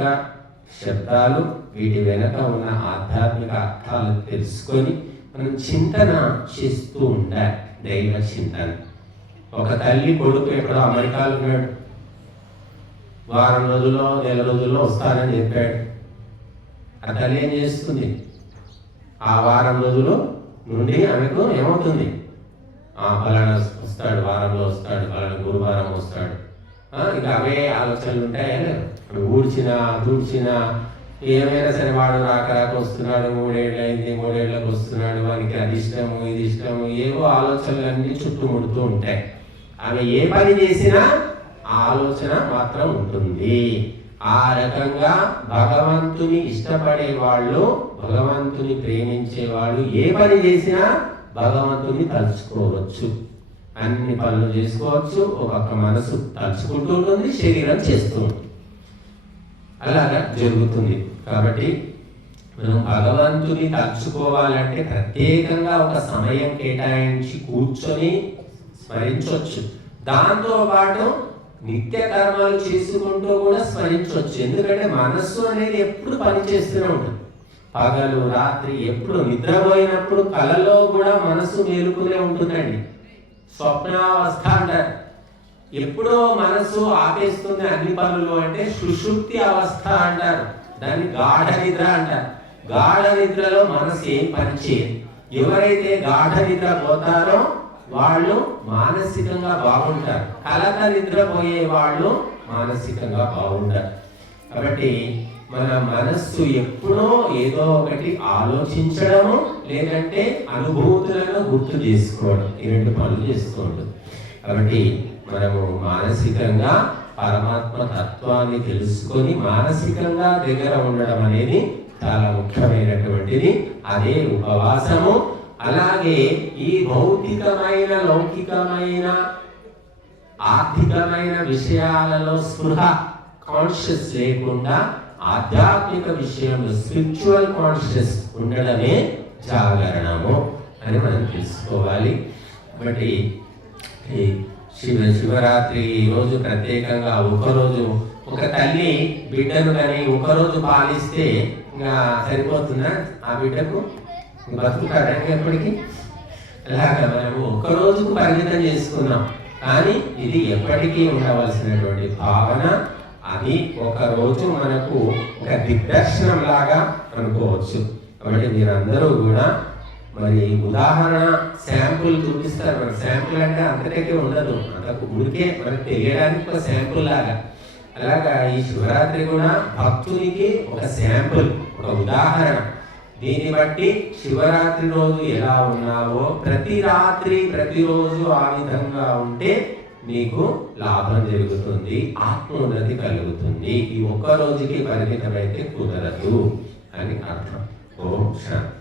శబ్దాలు, వీటి వెనక ఉన్న ఆధ్యాత్మిక అర్థాలు తెలుసుకొని మనం చింతన చేస్తూ ఉండాలి. దైవ చింతన. ఒక తల్లి కొడుకు ఎక్కడో అమెరికాలో ఉన్నాడు, వారం రోజుల్లో నెల రోజుల్లో వస్తానని చెప్పాడు. ఆ తల్లి ఏం చేస్తుంది? ఆ వారం రోజులు నుండి ఆమెకు ఏమవుతుంది? ఫలానా వస్తాడు, వారంలో వస్తాడు, ఫలానా గురువారం వస్తాడు. ఇక అవే ఆలోచనలు ఉంటాయా? ఇప్పుడు దూడ్చినా ఏమైనా సరే వాడు రాక వస్తున్నాడు, 3 ఏళ్ళు అయింది, 3 ఏళ్ళకి వస్తున్నాడు, వానికి అది ఇష్టము, ఇది ఇష్టము, ఏవో ఆలోచనలన్నీ చుట్టుముడుతూ ఉంటాయి. ఆమె ఏ పని చేసినా ఆలోచన మాత్రం ఉంటుంది. ఆ రకంగా భగవంతుని ఇష్టపడే వాళ్ళు, భగవంతుని ప్రేమించే వాళ్ళు ఏ పని చేసినా భగవంతుని తలుచుకోవచ్చు. అన్ని పనులు చేసుకోవచ్చు. ఒక్కొక్క మనసు తలుచుకుంటూ ఉంటుంది, శరీరం చేస్తూ ఉంటుంది. అలాగా జరుగుతుంది. కాబట్టి మనం భగవంతుని తలుచుకోవాలంటే ప్రత్యేకంగా ఒక సమయం కేటాయించి కూర్చొని స్మరించవచ్చు. దాంతో పాటు నిత్య కర్మలు చేసుకుంటూ కూడా స్మరించవచ్చు. ఎందుకంటే మనస్సు అనేది ఎప్పుడు పనిచేస్తూనే ఉంటుంది. పగలు రాత్రి ఎప్పుడు నిద్రపోయినప్పుడు కలలో కూడా మనసు మేలుకునే ఉంటుందండి. స్వప్నావస్థ అంటారు. ఎప్పుడో మనసు ఆపేస్తుంది అన్ని పనులు అంటే సుషుప్తి అవస్థ అంటారు. దాన్ని గాఢ నిద్ర అంటారు. గాఢ నిద్రలో మనసు ఏం పని చేయదు. ఎవరైతే గాఢ నిద్ర పోతారో వాళ్ళు మానసికంగా బాగుంటారు. కలత నిద్రపోయే వాళ్ళు మానసికంగా బాగుంటారు. కాబట్టి మన మనస్సు ఎప్పుడో ఏదో ఒకటి ఆలోచించడము, లేదంటే అనుభూతులను గుర్తు చేసుకోవడం, ఈ 2 పనులు చేసుకోవడం. కాబట్టి మనము మానసికంగా పరమాత్మ తత్వాన్ని తెలుసుకొని మానసికంగా దగ్గర ఉండడం అనేది చాలా ముఖ్యమైనటువంటిది. అదే ఉపవాసము. అలాగే ఈ భౌతికమైన, లౌకికమైన, ఆర్థికమైన విషయాలలో స్పృహ, కాన్షియస్ లేకుండా ఆధ్యాత్మిక విషయంలో స్పిరిచువల్ కాన్షియస్ ఉండడమే జాగరణము అని మనం తెలుసుకోవాలి. కాబట్టి శివరాత్రి రోజు ప్రత్యేకంగా ఒకరోజు ఒక తల్లి బిడ్డను కానీ ఒకరోజు పాలిస్తే ఇంకా సరిపోతుందా? ఆ బిడ్డకు బతుకుతాడా ఎప్పటికీ? అలాగా మనము ఒక్క రోజుకు పరిమితం చేసుకున్నాం, కానీ ఇది ఎప్పటికీ ఉండవలసినటువంటి భావన. అది ఒక రోజు మనకు ఒక దిగ్దర్శనం లాగా అనుకోవచ్చు. కాబట్టి మీరందరూ కూడా మరి ఉదాహరణ శాంపుల్ చూపిస్తారు. మన శాంపుల్ అంటే అంతకంటే ఉండదు, అంతకు ఉడికే మనకు తెలియడానికి ఒక శాంపుల్ లాగా. అలాగా ఈ శివరాత్రి కూడా భక్తునికి ఒక శాంపుల్, ఒక ఉదాహరణ. దీన్ని బట్టి శివరాత్రి రోజు ఎలా ఉన్నావో ప్రతి రాత్రి ప్రతిరోజు ఆ విధంగా ఉంటే నీకు లాభం జరుగుతుంది, ఆత్మోన్నతి కలుగుతుంది. ఈ ఒక్క రోజుకి పరిమితమైతే కుదరదు అని అర్థం. ఓం శాంతి.